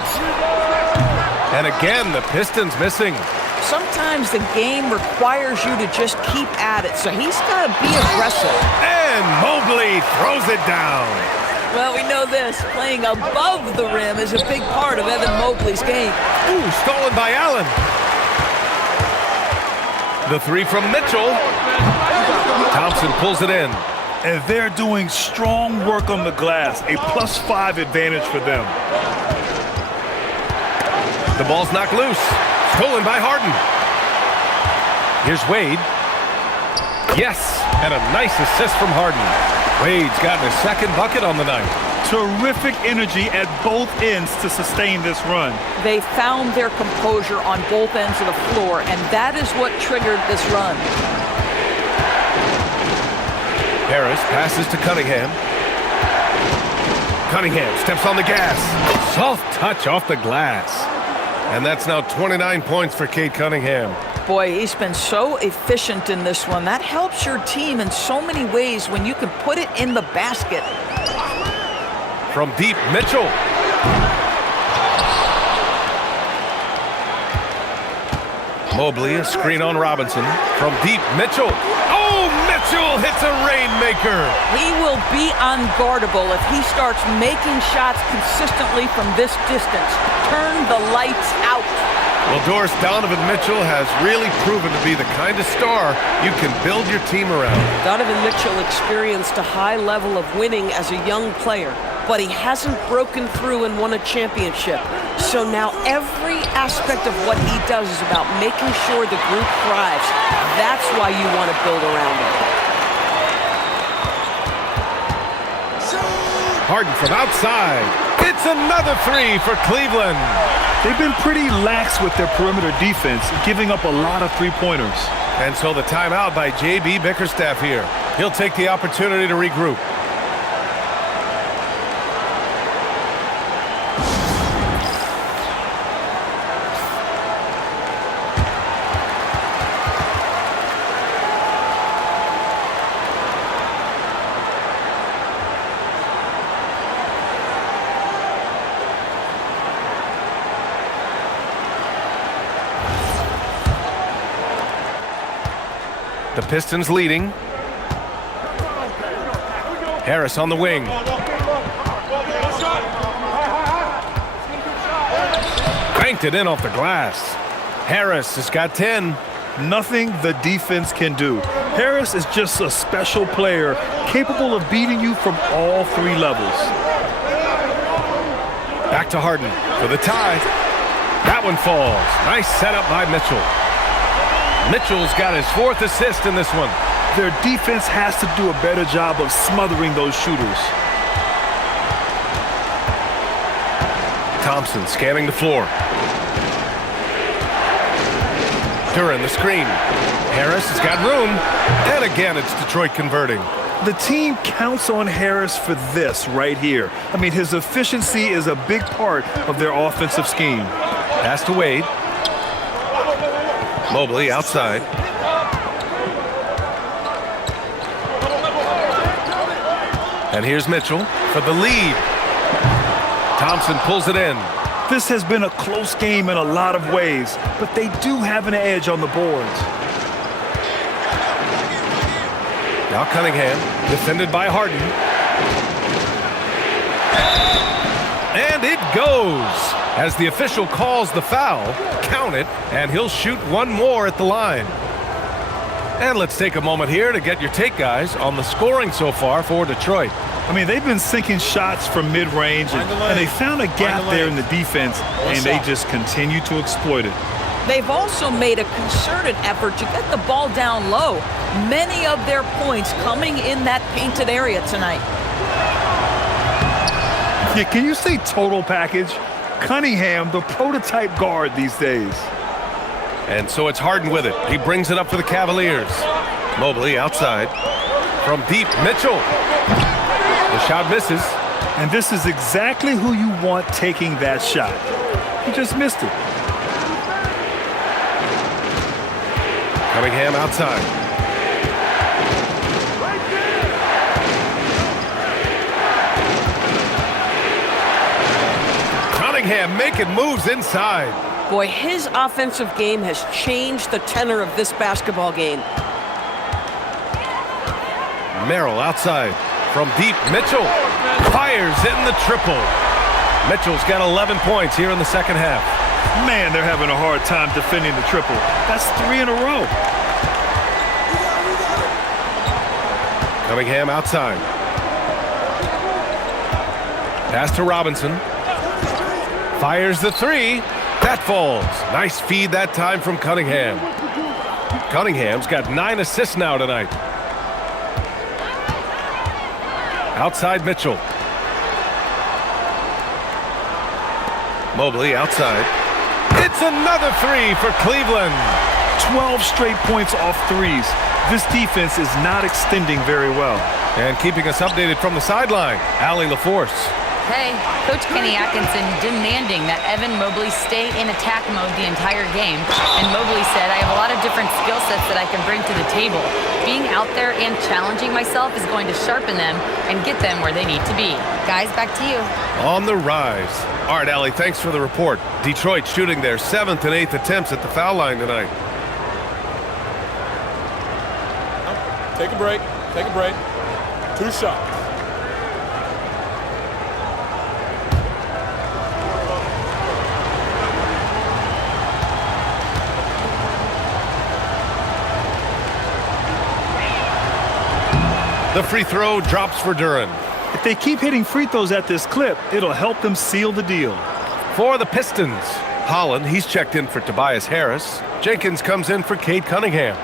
And again, the Pistons missing. Sometimes the game requires you to just keep at it, so he's got to be aggressive. And Mobley throws it down. Well, we know this. Playing above the rim is a big part of Evan Mobley's game. Ooh, stolen by Allen. The three from Mitchell. Thompson pulls it in. And they're doing strong work on the glass, a +5 advantage for them. The ball's knocked loose. Stolen by Harden. Here's Wade. Yes, and a nice assist from Harden. Wade's gotten his second bucket on the night. Terrific energy at both ends to sustain this run. They found their composure on both ends of the floor, and that is what triggered this run. Harris passes to Cunningham. Cunningham steps on the gas. Soft touch off the glass. And that's now 29 points for Cade Cunningham. Boy, he's been so efficient in this one. That helps your team in so many ways when you can put it in the basket. From deep, Mitchell. Mobley, a screen on Robinson. From deep, Mitchell. Oh, Mitchell hits a rainmaker. He will be unguardable if he starts making shots consistently from this distance. Turn the lights out. Well, Doris, Donovan Mitchell has really proven to be the kind of star you can build your team around. Donovan Mitchell experienced a high level of winning as a young player, but he hasn't broken through and won a championship. So now every aspect of what he does is about making sure the group thrives. That's why you want to build around him. Harden from outside. It's another three for Cleveland. They've been pretty lax with their perimeter defense, giving up a lot of three-pointers. And so the timeout by J.B. Bickerstaff here. He'll take the opportunity to regroup. The Pistons leading. Harris on the wing. Banked it in off the glass. Harris has got 10. Nothing the defense can do. Harris is just a special player, capable of beating you from all three levels. Back to Harden for the tie. That one falls. Nice setup by Mitchell. Mitchell's got his fourth assist in this one. Their defense has to do a better job of smothering those shooters. Thompson scanning the floor. Duran the screen. Harris has got room. And again, it's Detroit converting. The team counts on Harris for this right here. I mean, his efficiency is a big part of their offensive scheme. Pass to Wade. Mobley outside. And here's Mitchell for the lead. Thompson pulls it in. This has been a close game in a lot of ways, but they do have an edge on the boards. Now Cunningham, defended by Harden. And it goes. As the official calls the foul, count it, and he'll shoot one more at the line. And let's take a moment here to get your take, guys, on the scoring so far for Detroit. I mean, they've been sinking shots from mid-range, and they found a gap there in the defense, and they just continue to exploit it. They've also made a concerted effort to get the ball down low. Many of their points coming in that painted area tonight. Yeah, can you say total package? Cunningham, the prototype guard these days. And so it's Harden with it. He brings it up for the Cavaliers. Mobley outside. From deep, Mitchell. The shot misses. And this is exactly who you want taking that shot. He just missed it. Cunningham outside. Cunningham making moves inside. Boy, his offensive game has changed the tenor of this basketball game. Merrill outside. From deep, Mitchell fires in the triple. Mitchell's got 11 points here in the second half. Man, they're having a hard time defending the triple. That's 3 in a row. Cunningham outside. Pass to Robinson. Fires the 3. That falls. Nice feed that time from Cunningham. Cunningham's got 9 assists now tonight. Outside Mitchell. Mobley outside. It's another 3 for Cleveland. 12 straight points off threes. This defense is not extending very well. And keeping us updated from the sideline, Allie LaForce. Hey, Coach Kenny Atkinson demanding that Evan Mobley stay in attack mode the entire game. And Mobley said, I have a lot of different skill sets that I can bring to the table. Being out there and challenging myself is going to sharpen them and get them where they need to be. Guys, back to you. On the rise. All right, Allie, thanks for the report. Detroit shooting their 7th and 8th attempts at the foul line tonight. Take a break. Take a break. 2 shots. The free throw drops for Duren. If they keep hitting free throws at this clip, it'll help them seal the deal. For the Pistons, Holland, he's checked in for Tobias Harris. Jenkins comes in for Cade Cunningham.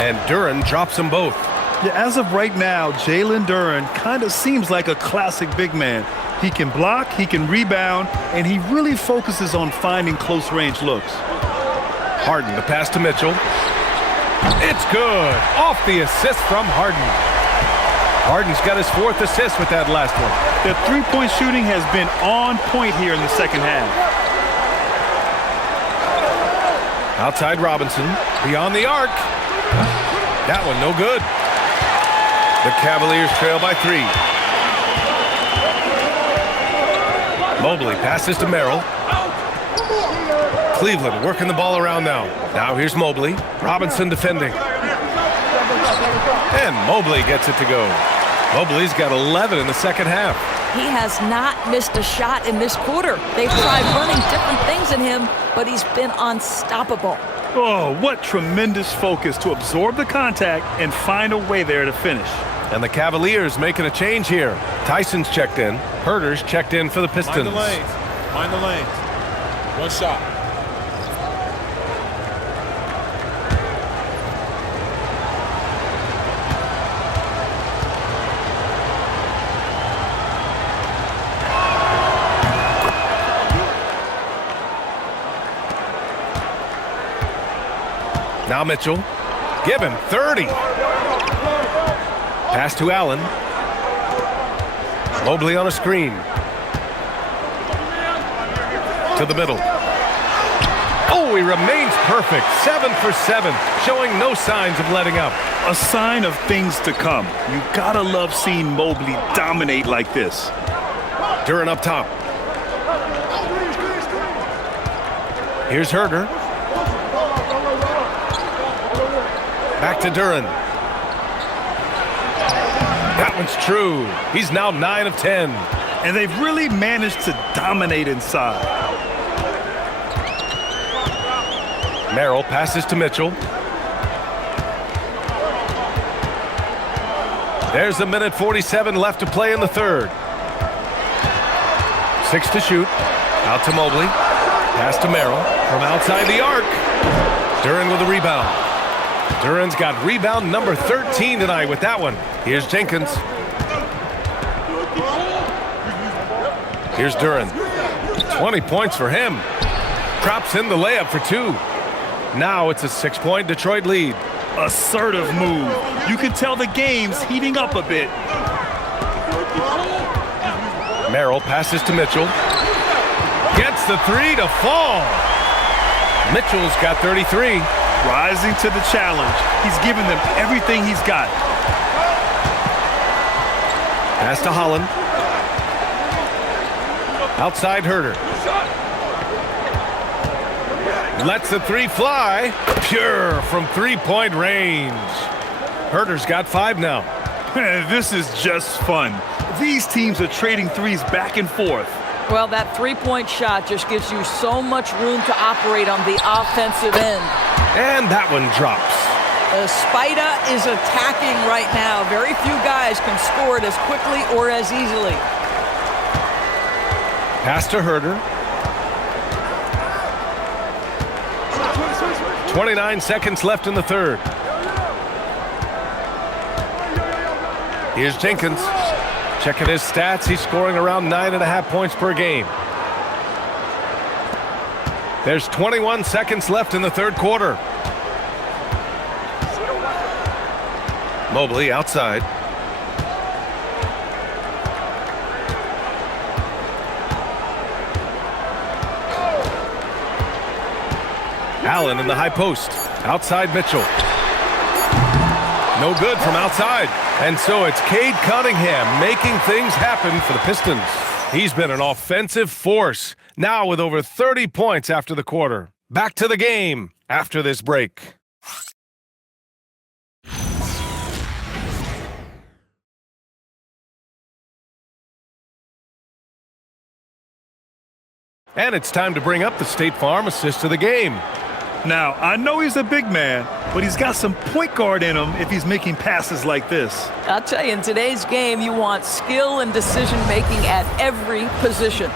And Duren drops them both. Yeah, as of right now, Jalen Duren kind of seems like a classic big man. He can block, he can rebound, and he really focuses on finding close-range looks. Harden, the pass to Mitchell. It's good. Off the assist from Harden. Harden's got his 4th assist with that last one. The three-point shooting has been on point here in the second half. Outside Robinson. Beyond the arc. That one no good. The Cavaliers trail by 3. Mobley passes to Merrill. Cleveland working the ball around now. Now here's Mobley. Robinson defending. And Mobley gets it to go. Mobley's got 11 in the second half. He has not missed a shot in this quarter. They've tried running different things in him, but he's been unstoppable. Oh, what tremendous focus to absorb the contact and find a way there to finish. And the Cavaliers making a change here. Tyson's checked in. Herter's checked in for the Pistons. Mind the lanes. Mind the lanes. 1 shot. Now Mitchell. Give him 30. Pass to Allen. Mobley on a screen. To the middle. Oh, he remains perfect. 7 for 7, showing no signs of letting up. A sign of things to come. You gotta love seeing Mobley dominate like this. Duren up top. Here's Herder. Back to Duren. That one's true. He's now 9 of 10. And they've really managed to dominate inside. Merrill passes to Mitchell. There's a minute 47 left to play in the third. 6 to shoot. Out to Mobley. Pass to Merrill from outside the arc. Duren with a rebound. Duren's got rebound number 13 tonight with that one. Here's Jenkins. Here's Duren. 20 points for him. Drops in the layup for 2. Now it's a 6-point Detroit lead. Assertive move. You can tell the game's heating up a bit. Merrill passes to Mitchell. Gets the 3 to fall. Mitchell's got 33. Rising to the challenge. He's giving them everything he's got. Pass to Holland. Outside Herder. Lets the 3 fly. Pure from 3-point range. Herder's got 5 now. This is just fun. These teams are trading threes back and forth. Well, that three-point shot just gives you so much room to operate on the offensive end. And that one drops. The Spider is attacking right now. Very few guys can score it as quickly or as easily. Pass to Herder. 29 seconds left in the third. Here's Jenkins. Checking his stats, he's scoring around 9.5 points per game. There's 21 seconds left in the third quarter. Mobley outside. Allen in the high post. Outside Mitchell. No good from outside. And so it's Cade Cunningham making things happen for the Pistons. He's been an offensive force, now with over 30 points after the quarter. Back to the game after this break. And it's time to bring up the State Farm assist of the game. Now, I know he's a big man, but he's got some point guard in him if he's making passes like this. I'll tell you, in today's game, you want skill and decision-making at every position.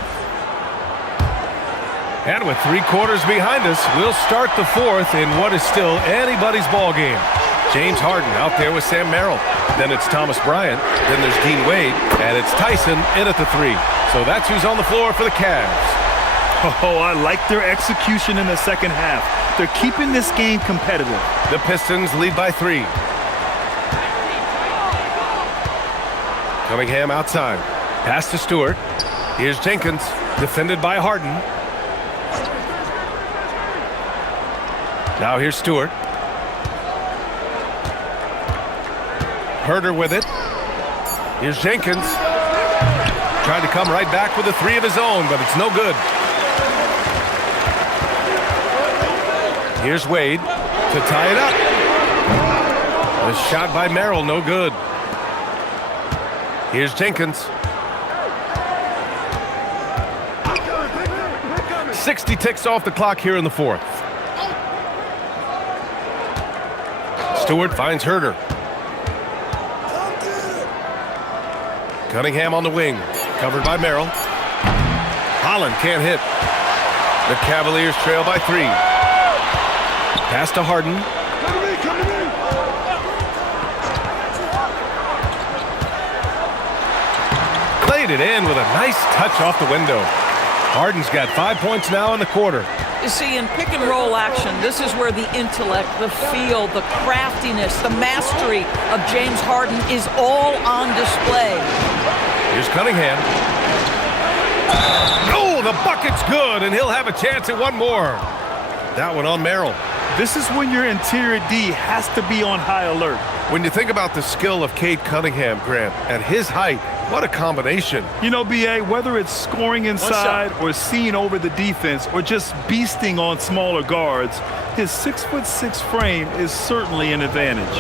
And with 3 quarters behind us, we'll start the fourth in what is still anybody's ball game. James Harden out there with Sam Merrill. Then it's Thomas Bryant. Then there's Dean Wade. And it's Tyson in at the 3. So that's who's on the floor for the Cavs. Oh, I like their execution in the second half. They're keeping this game competitive. The Pistons lead by 3. Cunningham outside. Pass to Stewart. Here's Jenkins, defended by Harden. Now here's Stewart. Herder with it. Here's Jenkins. Trying to come right back with a 3 of his own, but it's no good. Here's Wade to tie it up. The shot by Merrill, no good. Here's Jenkins. 60 ticks off the clock here in the fourth. Stewart finds Herder. Cunningham on the wing, covered by Merrill. Holland can't hit. The Cavaliers trail by 3. Pass to Harden. Played it in with a nice touch off the window. Harden's got 5 points now in the quarter. You see, in pick and roll action, this is where the intellect, the feel, the craftiness, the mastery of James Harden is all on display. Here's Cunningham. Oh, the bucket's good, and he'll have a chance at one more. That one on Merrill. This is when your interior D has to be on high alert. When you think about the skill of Cade Cunningham, Grant, and his height, what a combination. You know, B.A., whether it's scoring inside or seeing over the defense or just beasting on smaller guards, his 6'6" frame is certainly an advantage.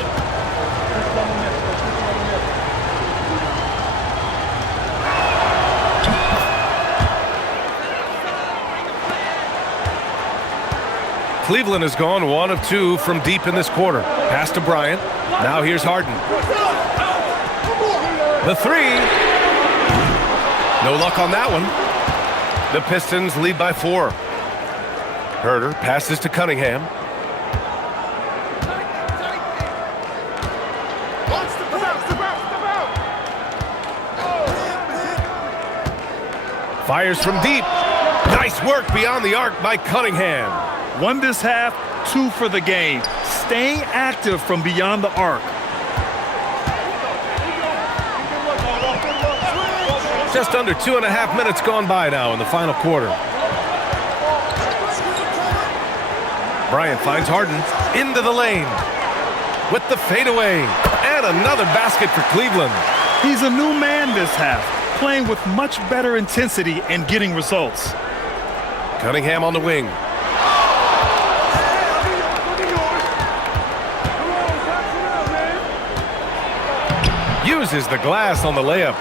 Cleveland has gone 1 of 2 from deep in this quarter. Pass to Bryant. Now here's Harden. The three. No luck on that one. The Pistons lead by 4. Herter passes to Cunningham. Fires from deep. Nice work beyond the arc by Cunningham. 1 this half, 2 for the game. Staying active from beyond the arc. Just under 2.5 minutes gone by now in the final quarter. Bryant finds Harden into the lane with the fadeaway. And another basket for Cleveland. He's a new man this half, playing with much better intensity and getting results. Cunningham on the wing. Uses the glass on the layup.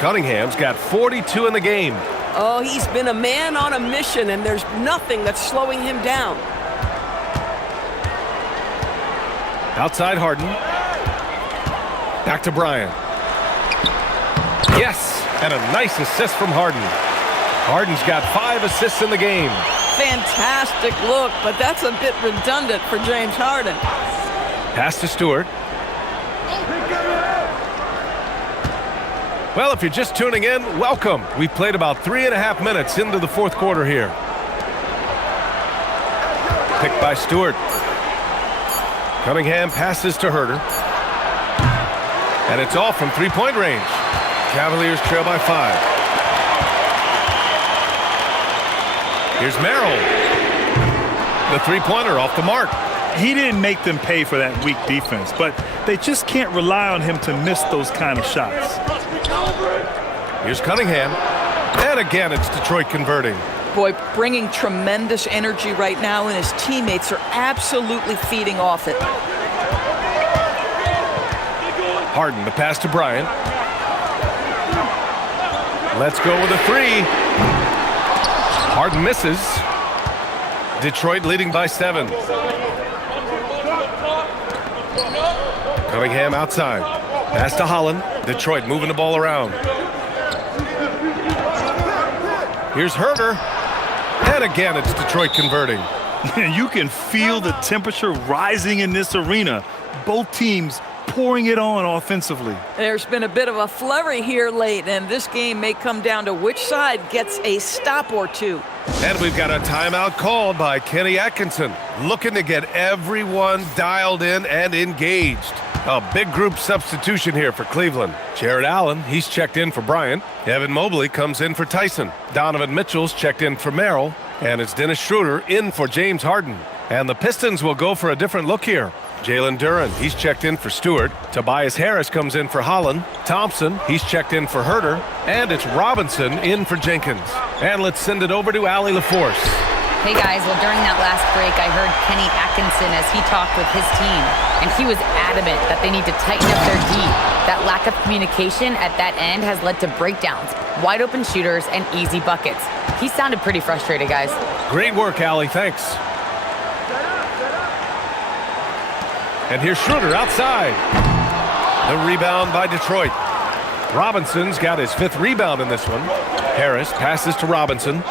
Cunningham's got 42 in the game. Oh, he's been a man on a mission, and there's nothing that's slowing him down. Outside Harden. Back to Bryant. Yes, and a nice assist from Harden. Harden's got 5 assists in the game. Fantastic look, but that's a bit redundant for James Harden. Pass to Stewart. Well, if you're just tuning in, welcome. We've played about 3.5 minutes into the fourth quarter here. Picked by Stewart. Cunningham passes to Herter. And it's off from three-point range. Cavaliers trail by 5. Here's Merrill. The three-pointer off the mark. He didn't make them pay for that weak defense, but they just can't rely on him to miss those kind of shots. Here's Cunningham. And again, it's Detroit converting. Boy, bringing tremendous energy right now, and his teammates are absolutely feeding off it. Harden, the pass to Bryant. Let's go with a 3. Harden misses. Detroit leading by 7. Cunningham outside. Pass to Holland. Detroit moving the ball around. Here's Herter. And again, it's Detroit converting. You can feel the temperature rising in this arena. Both teams pouring it on offensively. There's been a bit of a flurry here late, and this game may come down to which side gets a stop or two. And we've got a timeout called by Kenny Atkinson, looking to get everyone dialed in and engaged. A big group substitution here for Cleveland. Jared Allen, he's checked in for Bryant. Evan Mobley comes in for Tyson. Donovan Mitchell's checked in for Merrill. And it's Dennis Schroeder in for James Harden. And the Pistons will go for a different look here. Jalen Duren, he's checked in for Stewart. Tobias Harris comes in for Holland. Thompson, he's checked in for Herter. And it's Robinson in for Jenkins. And let's send it over to Allie LaForce. Hey guys, well during that last break I heard Kenny Atkinson as he talked with his team, and he was adamant that they need to tighten up their D. That lack of communication at that end has led to breakdowns, wide open shooters, and easy buckets. He sounded pretty frustrated, guys. Great work, Allie, thanks. And here's Schroeder outside. The rebound by Detroit. Robinson's got his 5th rebound in this one. Harris passes to Robinson.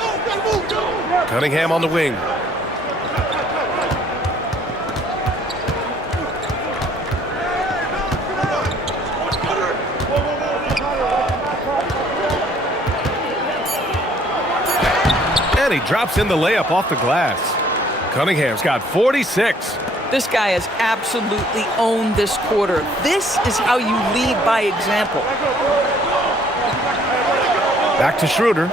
Cunningham on the wing. And he drops in the layup off the glass. Cunningham's got 46. This guy has absolutely owned this quarter. This is how you lead by example. Back to Schroeder.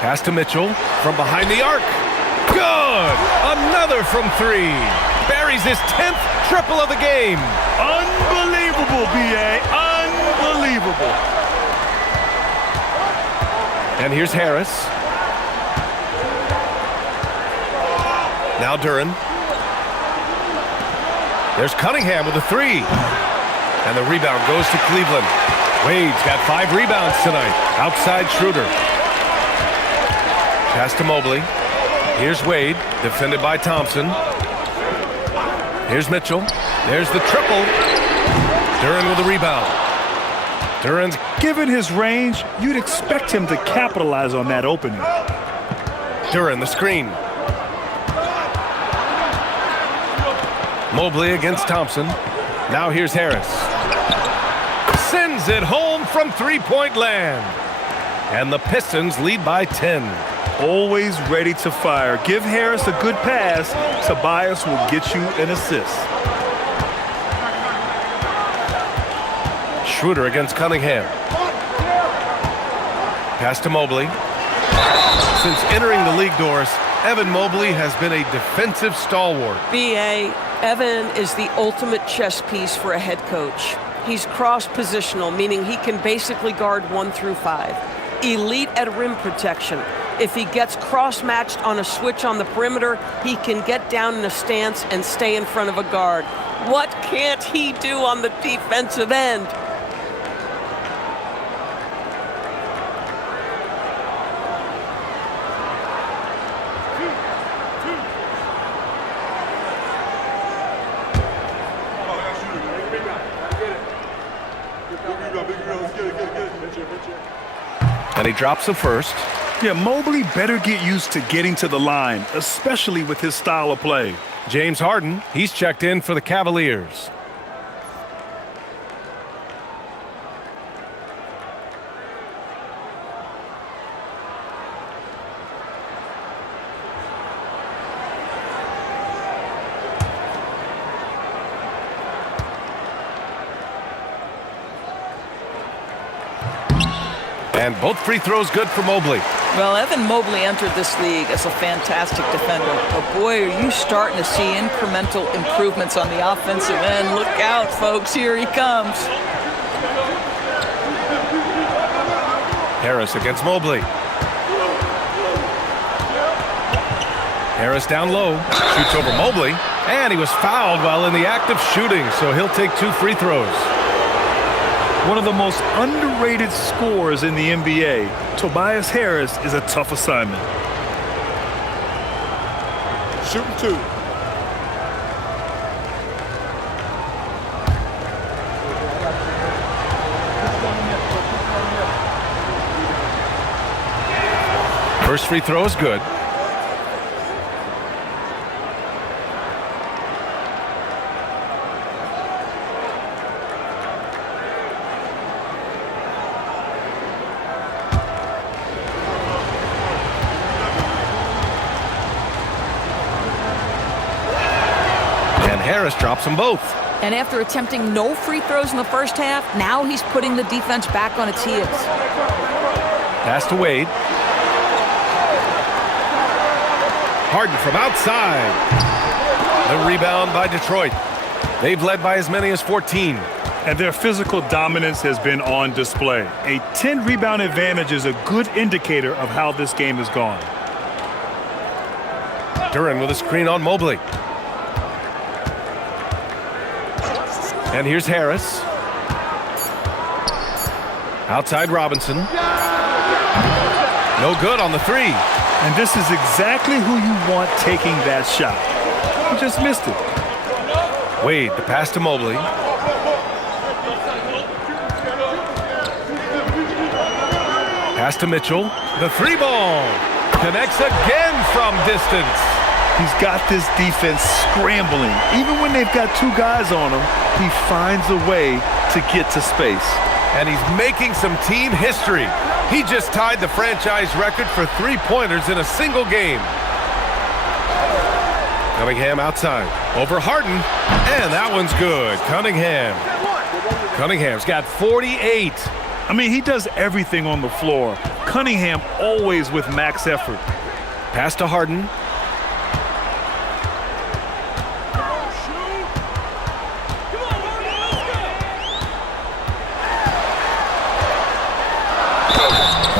Pass to Mitchell from behind the arc. Good! Another from 3. Buries his 10th triple of the game. Unbelievable, B.A. Unbelievable. And here's Harris. Now Duren. There's Cunningham with a 3. And the rebound goes to Cleveland. Wade's got 5 rebounds tonight. Outside Schroeder. Pass to Mobley. Here's Wade, defended by Thompson. Here's Mitchell. There's the triple. Duren with the rebound. Duren's Given his range, you'd expect him to capitalize on that opening. Duren, the screen. Mobley against Thompson. Now here's Harris. Sends it home from three-point land. And the Pistons lead by 10. Always ready to fire. Give Harris a good pass. Tobias will get you an assist. Schroeder against Cunningham. Pass to Mobley. Since entering the league doors, Evan Mobley has been a defensive stalwart. B.A., Evan is the ultimate chess piece for a head coach. He's cross-positional, meaning he can basically guard 1 through 5. Elite at rim protection. If he gets cross-matched on a switch on the perimeter, he can get down in a stance and stay in front of a guard. What can't he do on the defensive end? And he drops the first. Yeah, Mobley better get used to getting to the line, especially with his style of play. James Harden, he's checked in for the Cavaliers. And both free throws good for Mobley. Well, Evan Mobley entered this league as a fantastic defender. But boy, are you starting to see incremental improvements on the offensive end. Look out, folks. Here he comes. Harris against Mobley. Harris down low. Shoots over Mobley. And he was fouled while in the act of shooting, so he'll take 2 free throws. One of the most underrated scorers in the NBA, Tobias Harris is a tough assignment. Shooting 2. First free throw is good. Harris drops them both. And after attempting no free throws in the first half, now he's putting the defense back on its heels. Pass to Wade. Harden from outside. The rebound by Detroit. They've led by as many as 14. And their physical dominance has been on display. A 10-rebound advantage is a good indicator of how this game has gone. Duren with a screen on Mobley. And here's Harris. Outside Robinson. No good on the 3. And this is exactly who you want taking that shot. He just missed it. Wade, the pass to Mobley. Pass to Mitchell. The 3-ball. Connects again from distance. He's got this defense scrambling. Even when they've got 2 guys on him, he finds a way to get to space. And he's making some team history. He just tied the franchise record for 3-pointers in a single game. Cunningham outside. Over Harden. And that one's good. Cunningham's got 48. I mean, he does everything on the floor. Cunningham always with max effort. Pass to Harden.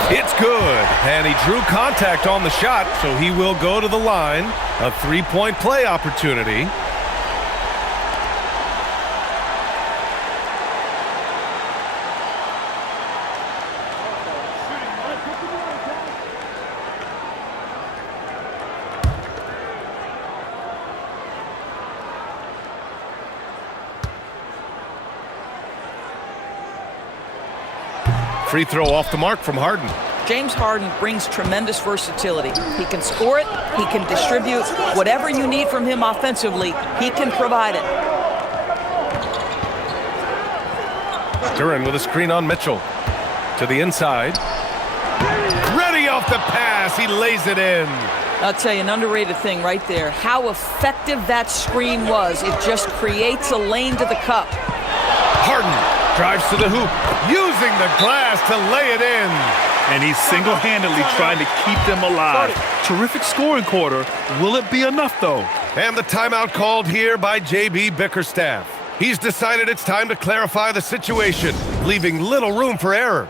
It's good, and he drew contact on the shot, so he will go to the line. A three-point play opportunity. Free throw off the mark from Harden. James Harden brings tremendous versatility. He can score it, he can distribute. Whatever you need from him offensively, he can provide it. Duren with a screen on Mitchell. To the inside. Ready off the pass. He lays it in. I'll tell you, an underrated thing right there. How effective that screen was. It just creates a lane to the cup. Harden drives to the hoop, using the glass to lay it in. And he's single-handedly trying to keep them alive. Terrific scoring quarter. Will it be enough, though? And the timeout called here by J.B. Bickerstaff. He's decided it's time to clarify the situation, leaving little room for error.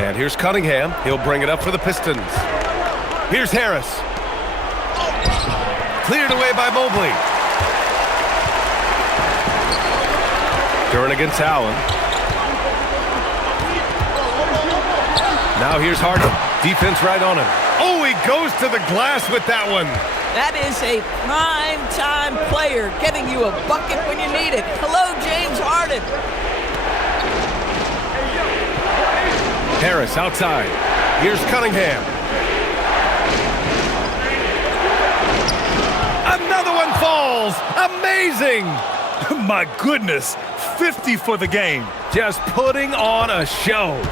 And here's Cunningham. He'll bring it up for the Pistons. Here's Harris. Cleared away by Mobley. Duren against Allen. Now here's Harden. Defense right on him. Oh, he goes to the glass with that one. That is a prime-time player getting you a bucket when you need it. Hello, James Harden. Harris outside. Here's Cunningham. Another one falls. Amazing. My goodness. 50 for the game. Just putting on a show.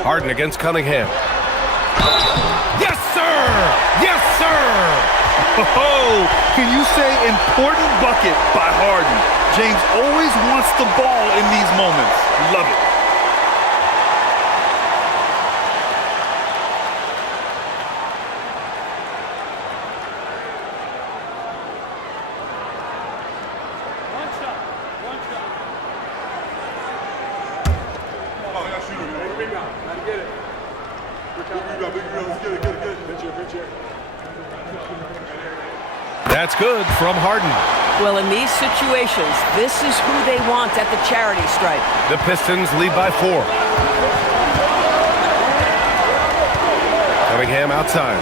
Harden against Cunningham. Yes, sir! Yes, sir! Oh, can you say important bucket by Harden? James always wants the ball in these moments. Love it. That's good from Harden. Well, in these situations, this is who they want at the charity stripe. The Pistons lead by 4. Cunningham outside.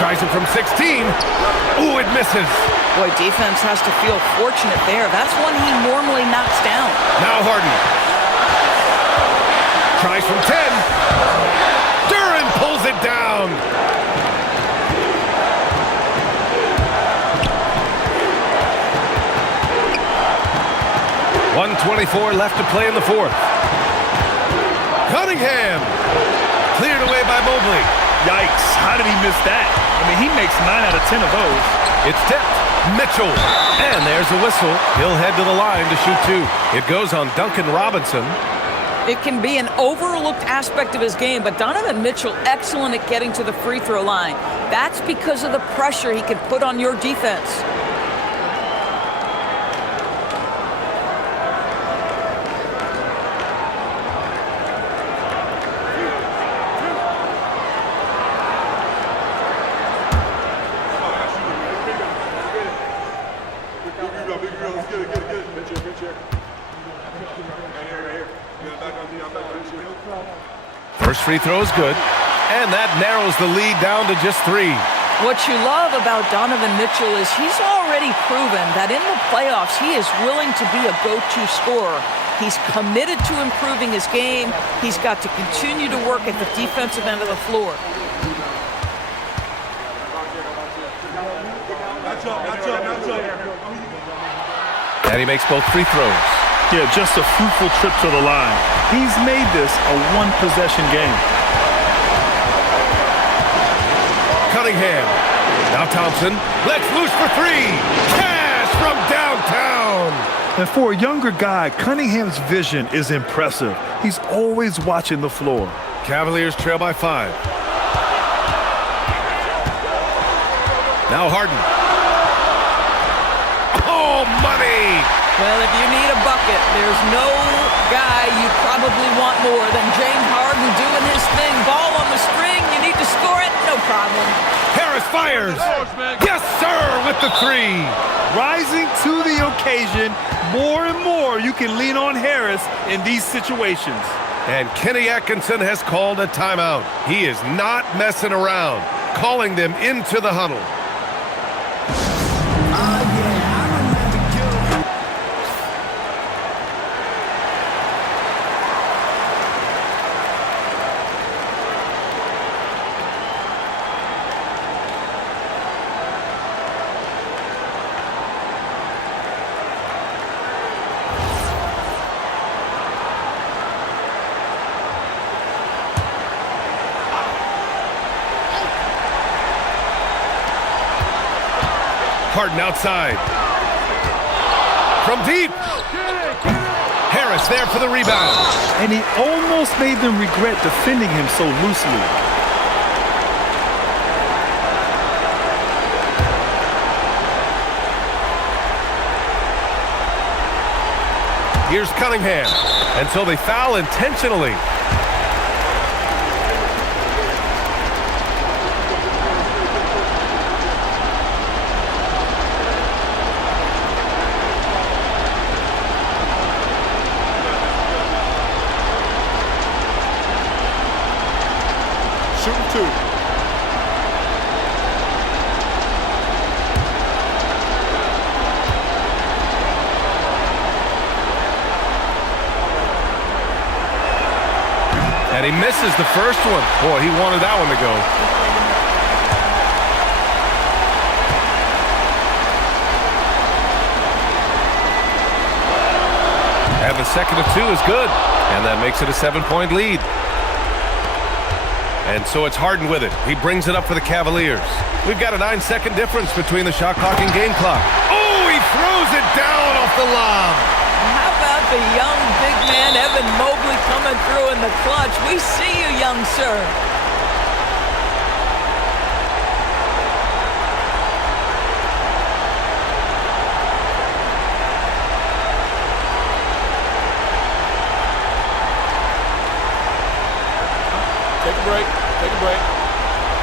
Tries it from 16. Ooh, it misses. Boy, defense has to feel fortunate there. That's one he normally knocks down. Now Harden. Tries from 10. Duren pulls it down. 1:24 left to play in the fourth. Cunningham. Cleared away by Mobley. Yikes. How did he miss that? I mean, he makes 9 out of 10 of those. It's tipped. Mitchell. And there's a whistle. He'll head to the line to shoot 2. It goes on Duncan Robinson. It can be an overlooked aspect of his game, but Donovan Mitchell excellent at getting to the free throw line. That's because of the pressure he can put on your defense. First free throw is good, and that narrows the lead down to just 3. What you love about Donovan Mitchell is he's already proven that in the playoffs he is willing to be a go-to scorer. He's committed to improving his game. He's got to continue to work at the defensive end of the floor. And he makes both free throws. Yeah, just a fruitful trip to the line. He's made this a one-possession game. Cunningham. Now Thompson. Let's loose for three. Cash from downtown. And for a younger guy, Cunningham's vision is impressive. He's always watching the floor. Cavaliers trail by 5. Now Harden. Oh, money! Well, if you need a bucket, there's no guy you probably want more than James Harden doing his thing. Ball on the string, you need to score it, no problem. Harris fires. Yes, sir, with the 3. Rising to the occasion, more and more you can lean on Harris in these situations. And Kenny Atkinson has called a timeout. He is not messing around, calling them into the huddle. Harden outside. From deep. Harris there for the rebound. And he almost made them regret defending him so loosely. Here's Cunningham. And so they foul intentionally. Shooting 2. And he misses the first one. Boy, he wanted that one to go. And the second of 2 is good. And that makes it a 7-point lead. And so it's Harden with it. He brings it up for the Cavaliers. We've got a 9-second difference between the shot clock and game clock. Oh, he throws it down off the lob. How about the young big man, Evan Mobley, coming through in the clutch? We see you, young sir. Take a break. Take a break.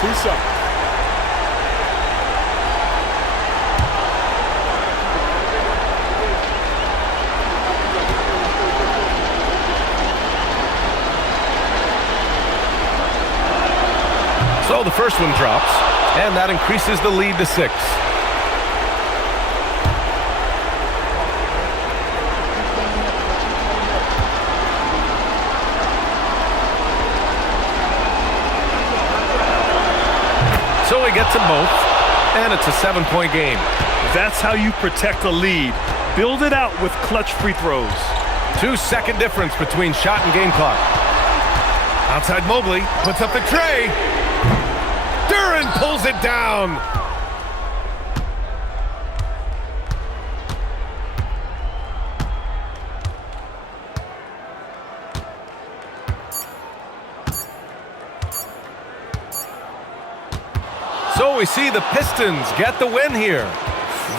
2 seconds. So the first one drops, and that increases the lead to 6. So he gets them both, and it's a 7-point game. That's how you protect a lead. Build it out with clutch free throws. 2-second difference between shot and game clock. Outside Mobley puts up the tray. Duren pulls it down. So we see the Pistons get the win here.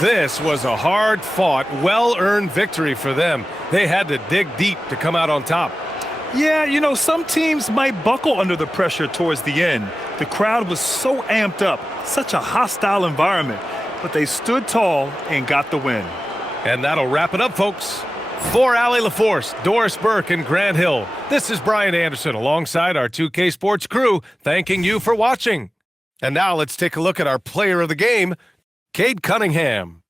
This was a hard-fought, well-earned victory for them. They had to dig deep to come out on top. Yeah, you know, some teams might buckle under the pressure towards the end. The crowd was so amped up, such a hostile environment, but they stood tall and got the win. And that'll wrap it up, folks. For Allie LaForce, Doris Burke, and Grant Hill, this is Brian Anderson alongside our 2K Sports crew, thanking you for watching. And now let's take a look at our player of the game, Cade Cunningham.